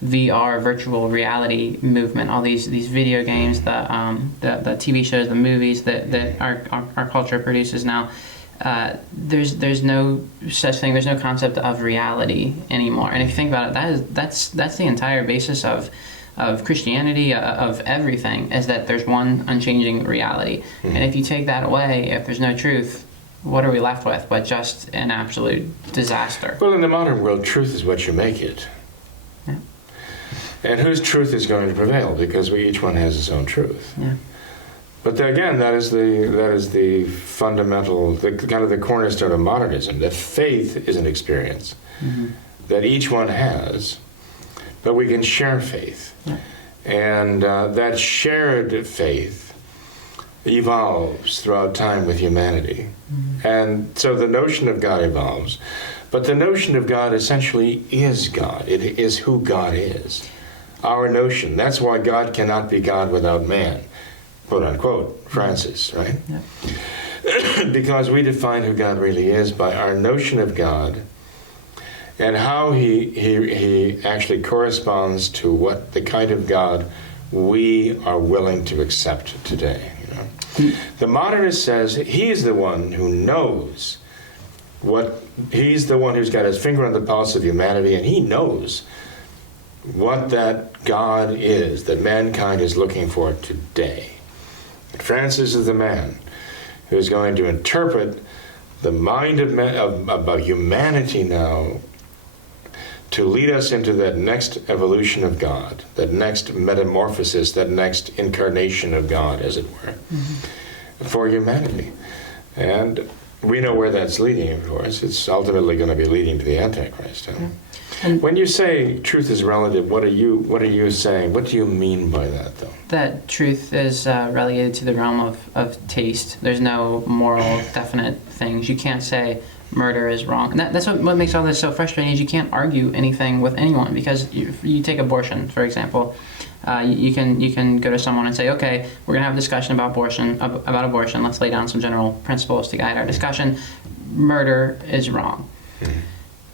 VR, virtual reality movement, all these video games, the TV shows, the movies that our culture produces now. There's no such thing. There's no concept of reality anymore. And if you think about it, that's the entire basis of Christianity, of everything, is that there's one unchanging reality. Mm-hmm. And if you take that away, if there's no truth, what are we left with but just an absolute disaster? Well, in the modern world, truth is what you make it. Yeah. And whose truth is going to prevail? Because each one has his own truth. Yeah. But again, that is the fundamental, kind of the cornerstone of modernism. That faith is an experience mm-hmm. that each one has, but we can share faith, yeah. And that shared faith evolves throughout time with humanity, mm-hmm. and so the notion of God evolves. But the notion of God essentially is God. It is who God is. Our notion. That's why God cannot be God without man, quote unquote, Francis, right? Yeah. Because we define who God really is by our notion of God and how he actually corresponds to what the kind of God we are willing to accept today. The modernist says he's the one who knows he's the one who's got his finger on the pulse of humanity, and he knows what that God is that mankind is looking for today. Francis is the man who is going to interpret the mind of humanity now to lead us into that next evolution of God, that next metamorphosis, that next incarnation of God, as it were, for humanity. And we know where that's leading, of course. It's ultimately going to be leading to the Antichrist. Huh? And When you say truth is relative, what are you saying? What do you mean by that, though? that truth is relegated to the realm of taste. There's no moral, definite things. You can't say murder is wrong. And that's what makes all this so frustrating is you can't argue anything with anyone because you take abortion, for example. You can go to someone and say, okay, we're going to have a discussion about abortion. Let's lay down some general principles to guide our discussion. Murder is wrong.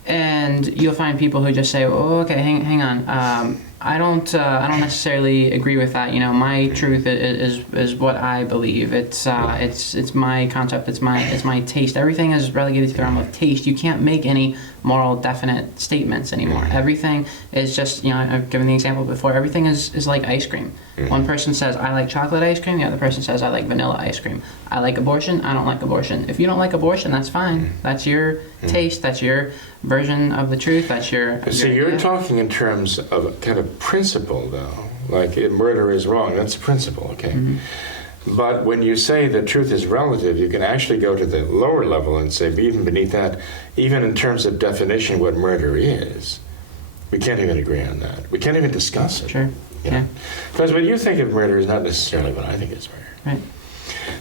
And you'll find people who just say, "Oh, okay, hang on. I don't necessarily agree with that. You know, my truth is what I believe. It's my concept. It's my taste. Everything is relegated to the realm of taste. You can't make any moral, definite statements anymore. Everything is just, you know, I've given the example before. Everything is like ice cream. One person says, I like chocolate ice cream. The other person says, I like vanilla ice cream. I like abortion. I don't like abortion. If you don't like abortion, that's fine. That's your taste. That's your version of the truth. That's your... So you're talking in terms of a kind of principle, though. Like murder is wrong. That's a principle, okay? But when you say that truth is relative, you can actually go to the lower level and say, even beneath that, even in terms of definition, what murder is, we can't even agree on that. We can't even discuss it. Sure. You know? Because what you think of murder is not necessarily what I think is murder. Right.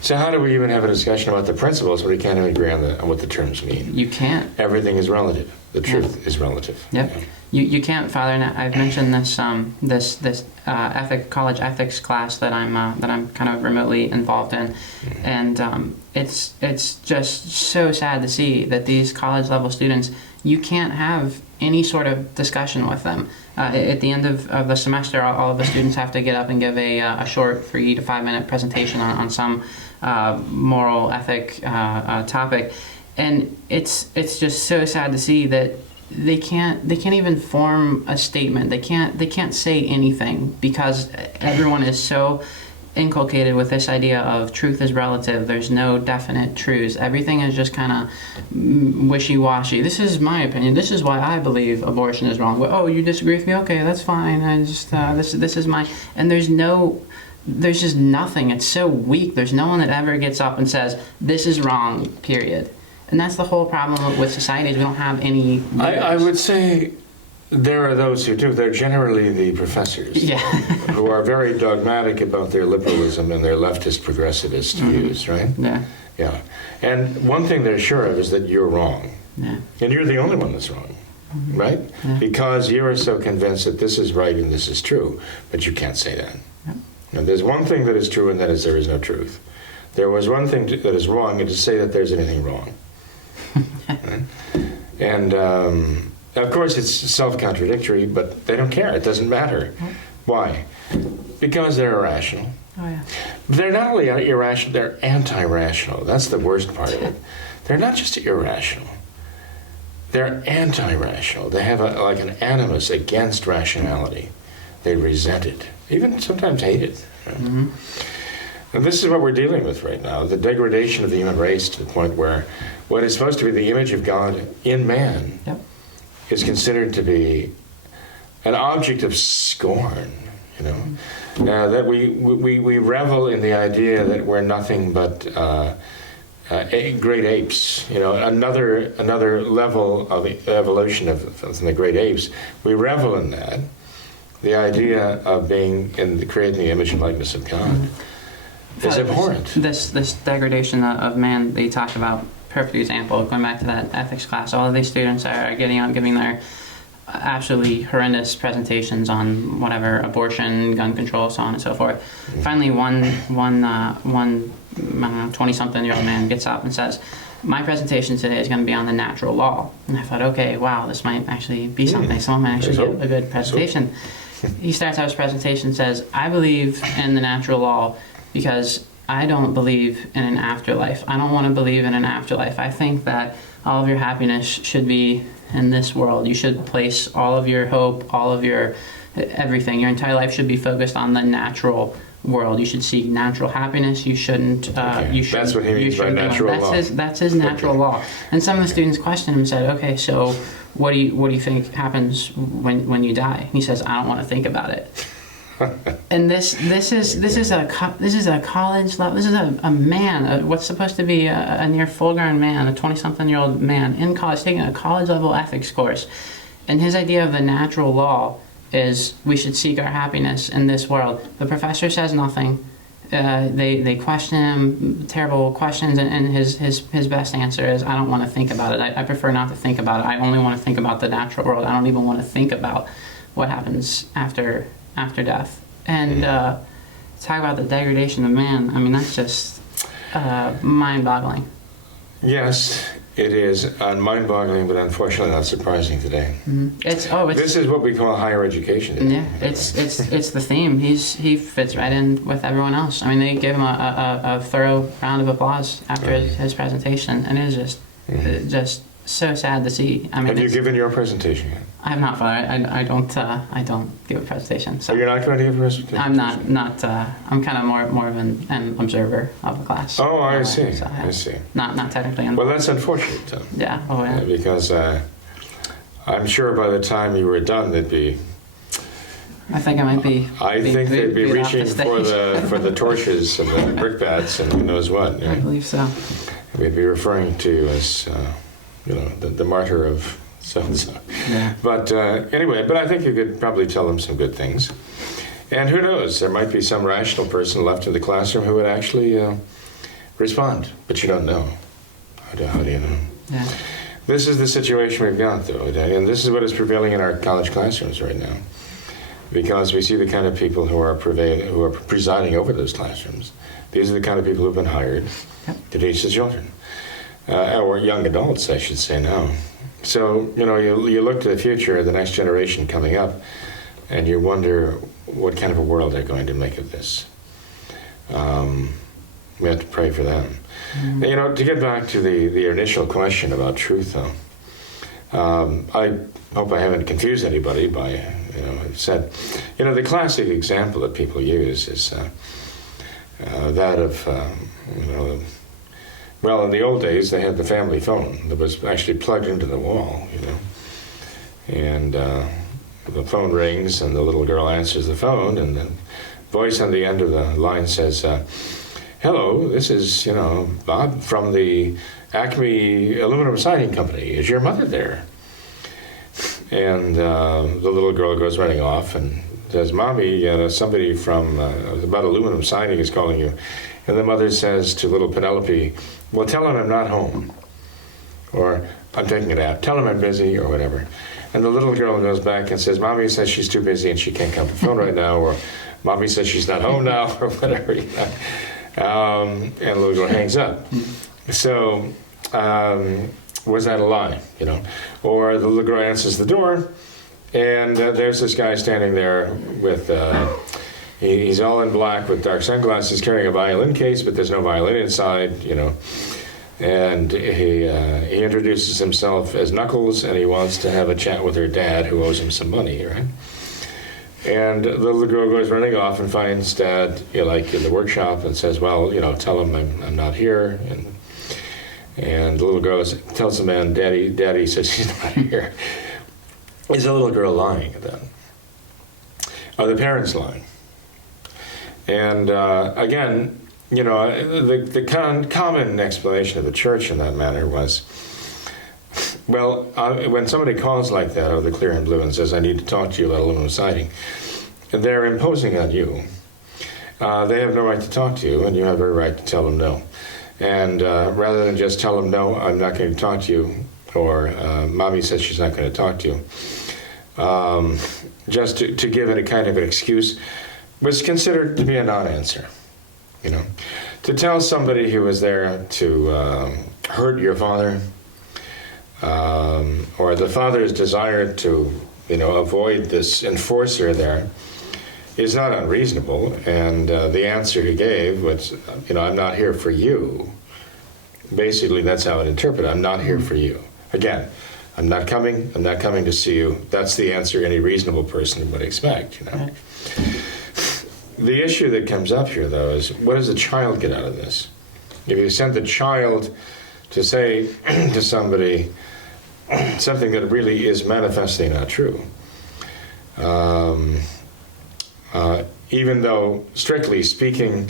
So how do we even have a discussion about the principles when we can't even agree on what the terms mean? You can't. Everything is relative. The truth is relative. Yep. You can't, Father. And I've mentioned this college ethics class that I'm kind of remotely involved in, and it's just so sad to see that these college level students, you can't have any sort of discussion with them. At the end of the semester, all of the students have to get up and give a short 3 to 5 minute presentation on some moral ethic topic, and it's just so sad to see that they can't even form a statement. They can't say anything because everyone is so inculcated with this idea of truth is relative. There's no definite truths. Everything is just kind of wishy-washy. This is my opinion. This is why I believe abortion is wrong. Well, oh, you disagree with me? Okay, that's fine. I just this is my... And there's just nothing. It's so weak. There's no one that ever gets up and says, this is wrong, period. And that's the whole problem with society is we don't have any... I would say there are those who do. They're generally the professors who are very dogmatic about their liberalism and their leftist progressivist views, right? Yeah. Yeah. And one thing they're sure of is that you're wrong. Yeah. And you're the only one that's wrong, right? Yeah. Because you're so convinced that this is right and this is true, but you can't say that. Yeah. Now, there's one thing that is true, and that is there is no truth. There was one thing that is wrong, and to say that there's anything wrong. Right? And of course, it's self-contradictory, but they don't care. It doesn't matter. Why? Because they're irrational. Oh, yeah. They're not only irrational, they're anti-rational. That's the worst part of it. They're not just irrational. They're anti-rational. They have like an animus against rationality. They resent it, even sometimes hate it. Right? And this is what we're dealing with right now, the degradation of the human race to the point where what is supposed to be the image of God in man is considered to be an object of scorn, you know. Now that we revel in the idea that we're nothing but great apes, you know, another level of evolution from the great apes. We revel in that, the idea of being created in the image and likeness of God. Is abhorrent. This degradation of man that you talked about, perfect example, going back to that ethics class, all of these students are getting up, giving their absolutely horrendous presentations on whatever, abortion, gun control, so on and so forth. Finally, one 20-something-year-old man gets up and says, my presentation today is going to be on the natural law. And I thought, okay, wow, this might actually be something. Someone might actually get a good presentation. He starts out his presentation and says, I believe in the natural law because I don't believe in an afterlife. I don't want to believe in an afterlife. I think that all of your happiness should be in this world. You should place all of your hope, all of your everything. Your entire life should be focused on the natural world. You should seek natural happiness. You shouldn't. Okay. You should. That's what he means by shouldn't do it. natural law. That's his natural law. And some of the students questioned him and said, "Okay, so what do you think happens when you die?" He says, "I don't want to think about it." And this is a college level. This is a man, what's supposed to be a near full-grown man, a 20-something-year-old man in college, taking a college-level ethics course, and his idea of the natural law is we should seek our happiness in this world. The professor says nothing. They question him, terrible questions, and his best answer is, "I don't want to think about it. I prefer not to think about it. I only want to think about the natural world. I don't even want to think about what happens after death." And talk about the degradation of man. I mean, that's just mind-boggling. Yes, it is mind-boggling, but unfortunately not surprising today. Mm-hmm. This is what we call higher education today. Yeah, it's the theme. He fits right in with everyone else. I mean, they gave him a thorough round of applause after his presentation, and it is just so sad to see. I mean, have you given your presentation yet? I have not, Father. I don't give a presentation. So you're not going to give a presentation? I'm not. I'm kind of more of an observer of the class. Oh, I see. So, I see. Not technically involved. Well, that's unfortunate, though. Yeah. Oh, yeah. Because I'm sure by the time you were done, they'd be. I think I might be. I think they'd be reaching for the torches and the brickbats and who knows what. I believe so. We'd be referring to you as, the martyr of so-and-so. Yeah. But anyway, I think you could probably tell them some good things. And who knows, there might be some rational person left in the classroom who would actually respond, but you don't know. How do you know? Yeah. This is the situation we've got, though, and this is what is prevailing in our college classrooms right now, because we see the kind of people who are presiding over those classrooms. These are the kind of people who've been hired to teach the children, or young adults, I should say now. So, you look to the future, the next generation coming up, and you wonder what kind of a world they're going to make of this. We have to pray for them. Mm-hmm. To get back to the initial question about truth, though, I hope I haven't confused anybody by, said, the classic example that people use is that of, well, in the old days, they had the family phone that was actually plugged into the wall, and the phone rings, and the little girl answers the phone, and the voice on the end of the line says, "Hello, this is, Bob from the Acme Aluminum Siding Company. Is your mother there?" And the little girl goes running off and says, "Mommy, somebody from about aluminum siding is calling you." And the mother says to little Penelope, "Well, tell him I'm not home." Or, "I'm taking a nap. Tell him I'm busy," or whatever. And the little girl goes back and says, "Mommy says she's too busy and she can't come to the phone right now," or "Mommy says she's not home now," or whatever. And the little girl hangs up. So, was that a lie? Or the little girl answers the door, and there's this guy standing there with, he's all in black with dark sunglasses, carrying a violin case, but there's no violin inside, And he introduces himself as Knuckles, and he wants to have a chat with her dad, who owes him some money, right? And the little girl goes running off and finds Dad, like in the workshop, and says, "Well, tell him I'm not here." And the little girl tells the man, Daddy says she's not here. Is the little girl lying at that? Are the parents lying? And again, the common explanation of the church in that matter was, well, when somebody calls like that out of the clear and blue and says, "I need to talk to you about aluminum siding," they're imposing on you. They have no right to talk to you, and you have every right to tell them no. And rather than just tell them, "No, I'm not going to talk to you," or "Mommy says she's not going to talk to you," just to give it a kind of an excuse was considered to be a non-answer. To tell somebody who was there to hurt your father, or the father's desire to, avoid this enforcer there, is not unreasonable. And the answer he gave was, "I'm not here for you." Basically, that's how it interpreted. "I'm not here for you." Again, I'm not coming to see you. That's the answer any reasonable person would expect, The issue that comes up here, though, is what does the child get out of this? If you send the child to say to somebody something that really is manifestly not true, even though, strictly speaking,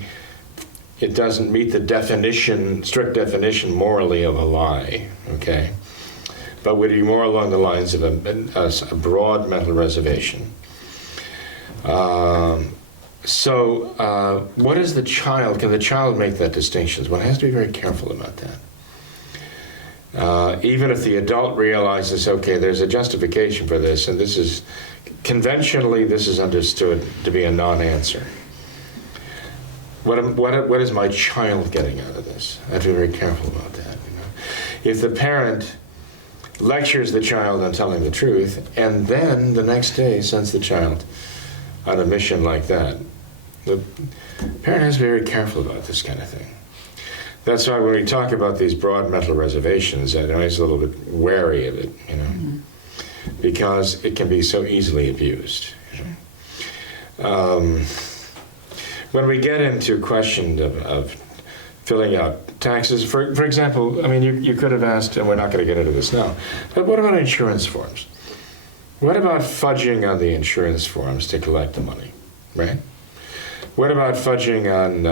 it doesn't meet the strict definition morally of a lie, okay? But would be more along the lines of a broad mental reservation. So what is the child? Can the child make that distinction? One has to be very careful about that. Even if the adult realizes, okay, there's a justification for this, and this is, conventionally, this is understood to be a non-answer. What is my child getting out of this? I have to be very careful about that. You know? If the parent lectures the child on telling the truth, and then the next day sends the child on a mission like that, the parent has to be very careful about this kind of thing. That's why when we talk about these broad mental reservations, I'm always a little bit wary of it, you know, because it can be so easily abused. You know? When we get into question of filling out taxes, for example, I mean, you could have asked, and we're not going to get into this now, but what about insurance forms? What about fudging on the insurance forms to collect the money, right? What about fudging on,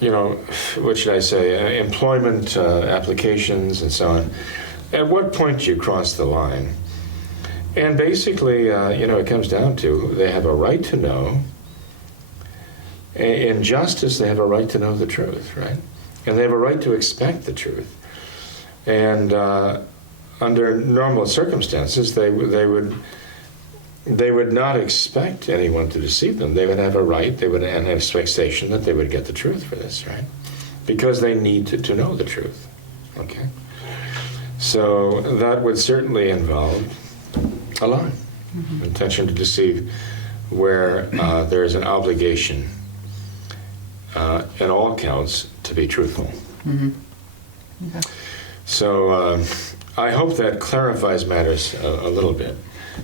you know, what should I say, employment applications and so on? At what point do you cross the line? And basically, you know, it comes down to they have a right to know. In justice, they have a right to know the truth, right? And they have a right to expect the truth. And under normal circumstances, they would not expect anyone to deceive them. They would have a right, they would have an expectation that they would get the truth for this, right? Because they need to know the truth, okay? So that would certainly involve a lie, intention to deceive, where there is an obligation in all counts to be truthful. Okay. So I hope that clarifies matters a little bit.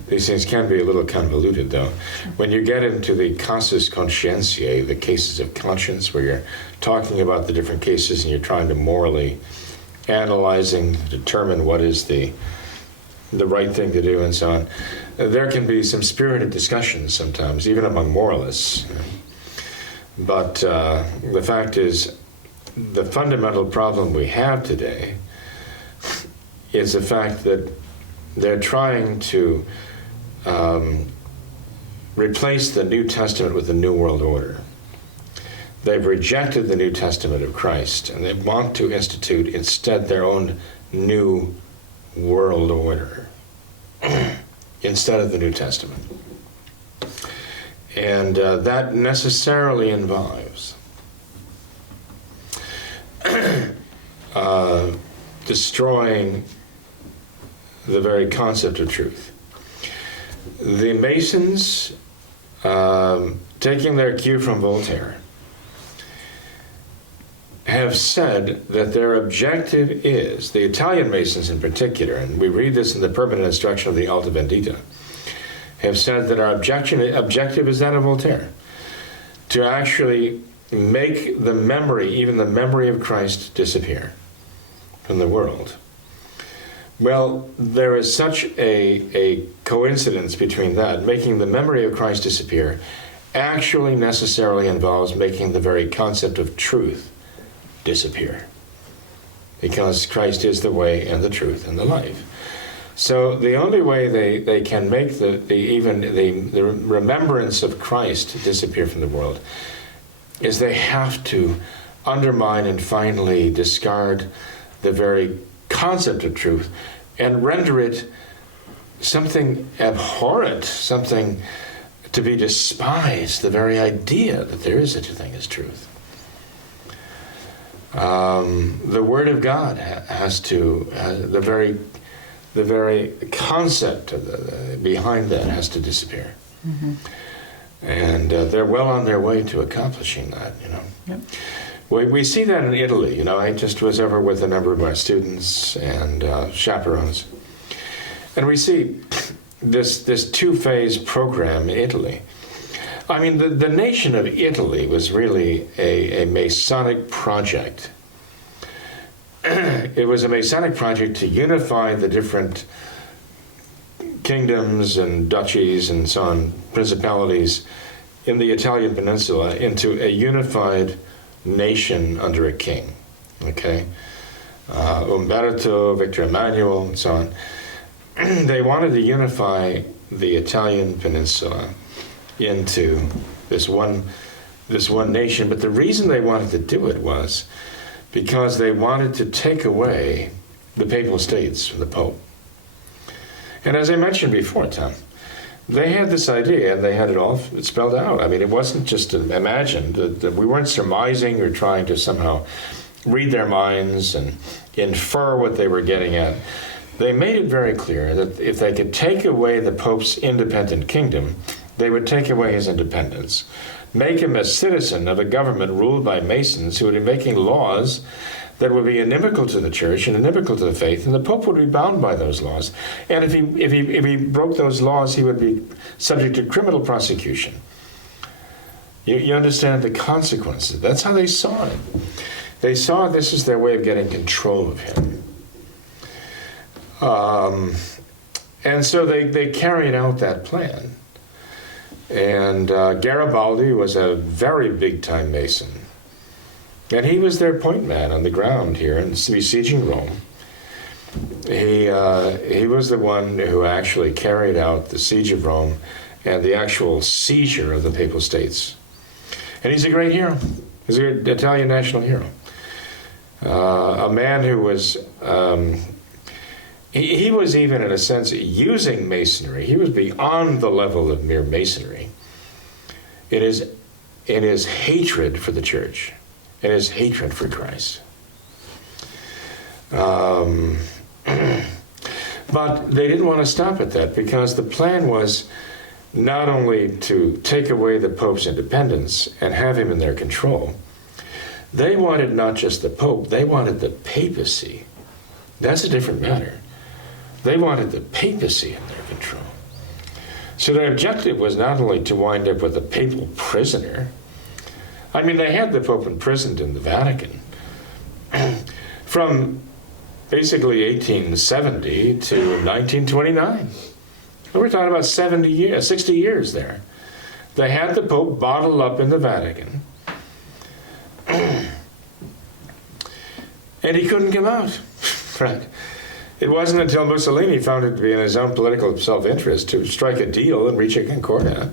These things can be a little convoluted, though. When you get into the casus conscientiae, the cases of conscience, where you're talking about the different cases and you're trying to morally analyzing, determine what is the right thing to do and so on, there can be some spirited discussions sometimes, even among moralists. But the fact is, the fundamental problem we have today is the fact that they're trying to replace the New Testament with the New World Order. They've rejected the New Testament of Christ, and they want to institute instead their own New World Order instead of the New Testament. And that necessarily involves destroying the very concept of truth. The Masons, taking their cue from Voltaire, have said that their objective is, the Italian Masons in particular, and we read this in the Permanent Instruction of the Alta Vendita, have said that our objective is that of Voltaire, to actually make the memory, even the memory of Christ, disappear from the world. Well, there is such a coincidence between that. Making the memory of Christ disappear actually necessarily involves making the very concept of truth disappear, because Christ is the way and the truth and the life. So the only way they can make the remembrance of Christ disappear from the world is they have to undermine and finally discard the very concept of truth and render it something abhorrent, something to be despised, the very idea that there is such a thing as truth. The Word of God has to, the very concept of behind that has to disappear. And they're well on their way to accomplishing that, you know. Yep. We see that in Italy. You know, I just was over with a number of my students and chaperones. And we see this two-phase program in Italy. I mean, the nation of Italy was really a Masonic project. It was a Masonic project to unify the different kingdoms and duchies and so on, principalities in the Italian peninsula into a unified nation under a king. Okay? Umberto, Victor Emmanuel, and so on. They wanted to unify the Italian peninsula into this one nation, but the reason they wanted to do it was because they wanted to take away the papal states from the Pope. And as I mentioned before, Tom, they had this idea and they had it all spelled out. I mean, it wasn't just imagined. That we weren't surmising or trying to somehow read their minds and infer what they were getting at. They made it very clear that if they could take away the Pope's independent kingdom, they would take away his independence, make him a citizen of a government ruled by Masons who would be making laws that would be inimical to the church and inimical to the faith, and the Pope would be bound by those laws. And if he broke those laws, he would be subject to criminal prosecution. You understand the consequences. That's how they saw it. They saw this as their way of getting control of him. And so they carried out that plan. And Garibaldi was a very big-time Mason. And he was their point man on the ground here in besieging Rome. He was the one who actually carried out the siege of Rome and the actual seizure of the Papal States. And he's a great hero. He's an Italian national hero. A man who was... He was even, in a sense, using Masonry. He was beyond the level of mere Masonry. It is in his hatred for the church, in his hatred for Christ. But they didn't want to stop at that, because the plan was not only to take away the Pope's independence and have him in their control. They wanted not just the Pope, they wanted the papacy. That's a different matter. They wanted the papacy in their control. So their objective was not only to wind up with a papal prisoner. I mean, they had the Pope imprisoned in the Vatican from basically 1870 to 1929. We're talking about 60 years there. They had the Pope bottled up in the Vatican. And he couldn't come out. Right. It wasn't until Mussolini found it to be in his own political self-interest to strike a deal and reach a concordat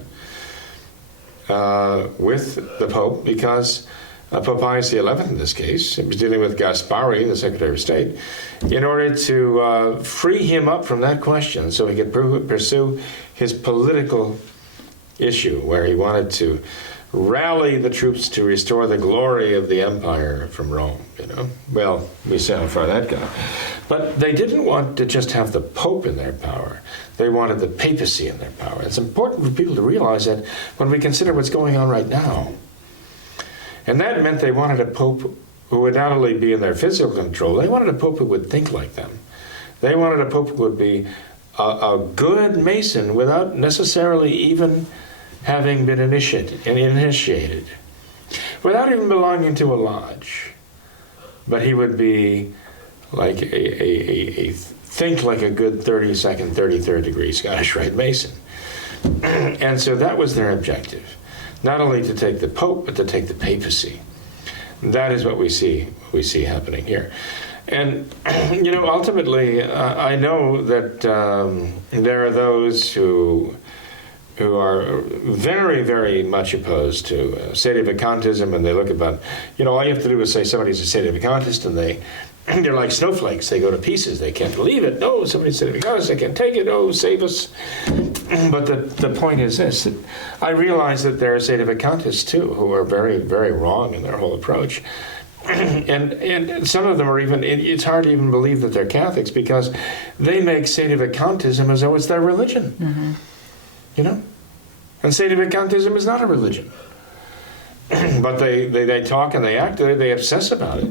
with the Pope, because Pope Pius XI in this case, it was dealing with Gaspari, the Secretary of State, in order to free him up from that question so he could pursue his political issue, where he wanted to rally the troops to restore the glory of the empire from Rome, you know. Well, we see how far that got. But they didn't want to just have the Pope in their power. They wanted the papacy in their power. It's important for people to realize that when we consider what's going on right now. And that meant they wanted a Pope who would not only be in their physical control, they wanted a Pope who would think like them. They wanted a Pope who would be a good Mason without necessarily even having been initiated, without even belonging to a lodge. But he would be like think like a good 32nd, 33rd degree Scottish Rite Mason. And so that was their objective, not only to take the Pope, but to take the papacy. That is what we see happening here. And, you know, ultimately, I know that there are those who are very, very much opposed to sedevacantism, and they look about, you know, all you have to do is say somebody's a sedevacantist, and they're like snowflakes. They go to pieces. They can't believe it. No, somebody's sedevacantist. They can't take it. Oh, save us. But the point is this, that I realize that there are sedevacantists, too, who are very, very wrong in their whole approach. And some of them are even, it's hard to even believe that they're Catholics, because they make sedevacantism as though it's their religion. Mm-hmm. You know? And sedevacantism is not a religion. But they talk and they act, they obsess about it.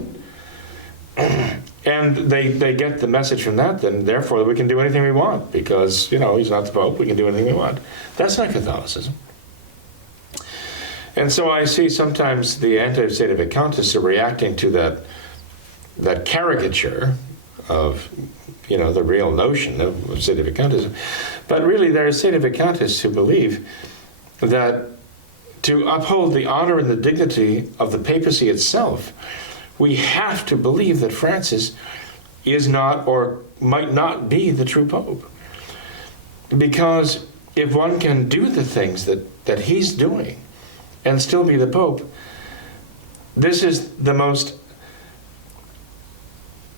And they get the message from that, then therefore we can do anything we want because, he's not the Pope, we can do anything we want. That's not Catholicism. And so I see sometimes the anti-Sedevacantists are reacting to that caricature of, the real notion of Sedevacantism. But really there are Sedevacantists who believe that to uphold the honor and the dignity of the papacy itself, we have to believe that Francis is not or might not be the true Pope. Because if one can do the things that he's doing and still be the Pope, this is the most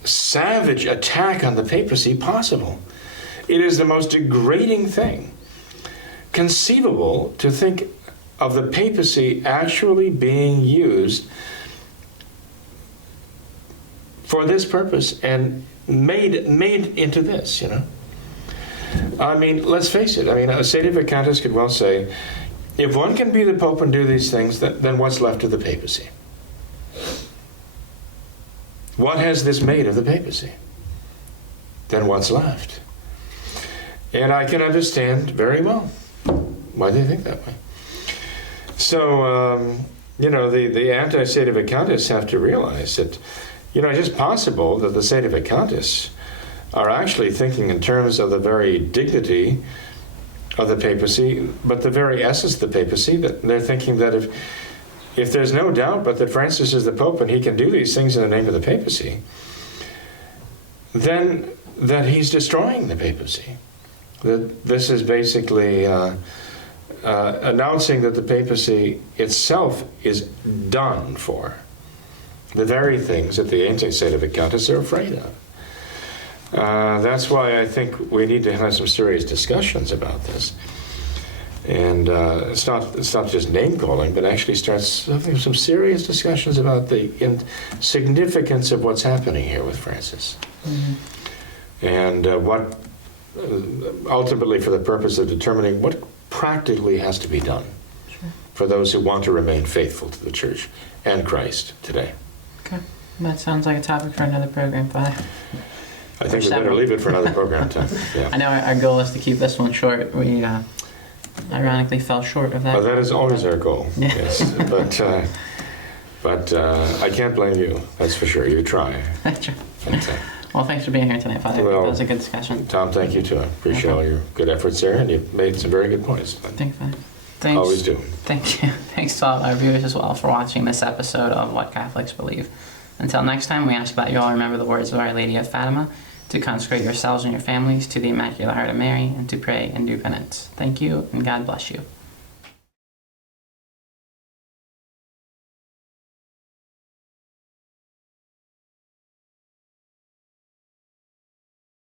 savage attack on the papacy possible. It is the most degrading thing conceivable to think of the papacy actually being used for this purpose and made into this, I mean, let's face it. I mean, a Sedevacantist could well say, if one can be the Pope and do these things, then what's left of the papacy? What has this made of the papacy? Then what's left? And I can understand very well why they think that way. So, the anti-Sedevacantists have to realize that, it's possible that the Sedevacantists are actually thinking in terms of the very dignity of the papacy, but the very essence of the papacy, that they're thinking that if there's no doubt but that Francis is the Pope and he can do these things in the name of the papacy, then that he's destroying the papacy. That this is basically announcing that the papacy itself is done for. The very things that the anti-Sedevacantists are afraid of. That's why I think we need to have some serious discussions about this. And it's not just name-calling, but actually starts having some serious discussions about the significance of what's happening here with Francis. Mm-hmm. And what, ultimately for the purpose of determining what practically has to be done for those who want to remain faithful to the Church and Christ today. Okay. That sounds like a topic for another program, Father. I think we better leave it for another program time. Yeah. I know our goal is to keep this one short. We ironically fell short of that. Well, that is always our goal. Yeah. Yes, but I can't blame you. That's for sure. You try. That's true. But, well, thanks for being here tonight, Father. Well, that was a good discussion. Tom, thank you too. I appreciate all your good efforts there, and you've made some very good points. Thanks, Father. Thanks. Always do. Thank you. Thanks to all our viewers as well for watching this episode of What Catholics Believe. Until next time, we ask that you all remember the words of Our Lady of Fatima, to consecrate yourselves and your families to the Immaculate Heart of Mary, and to pray and do penance. Thank you, and God bless you.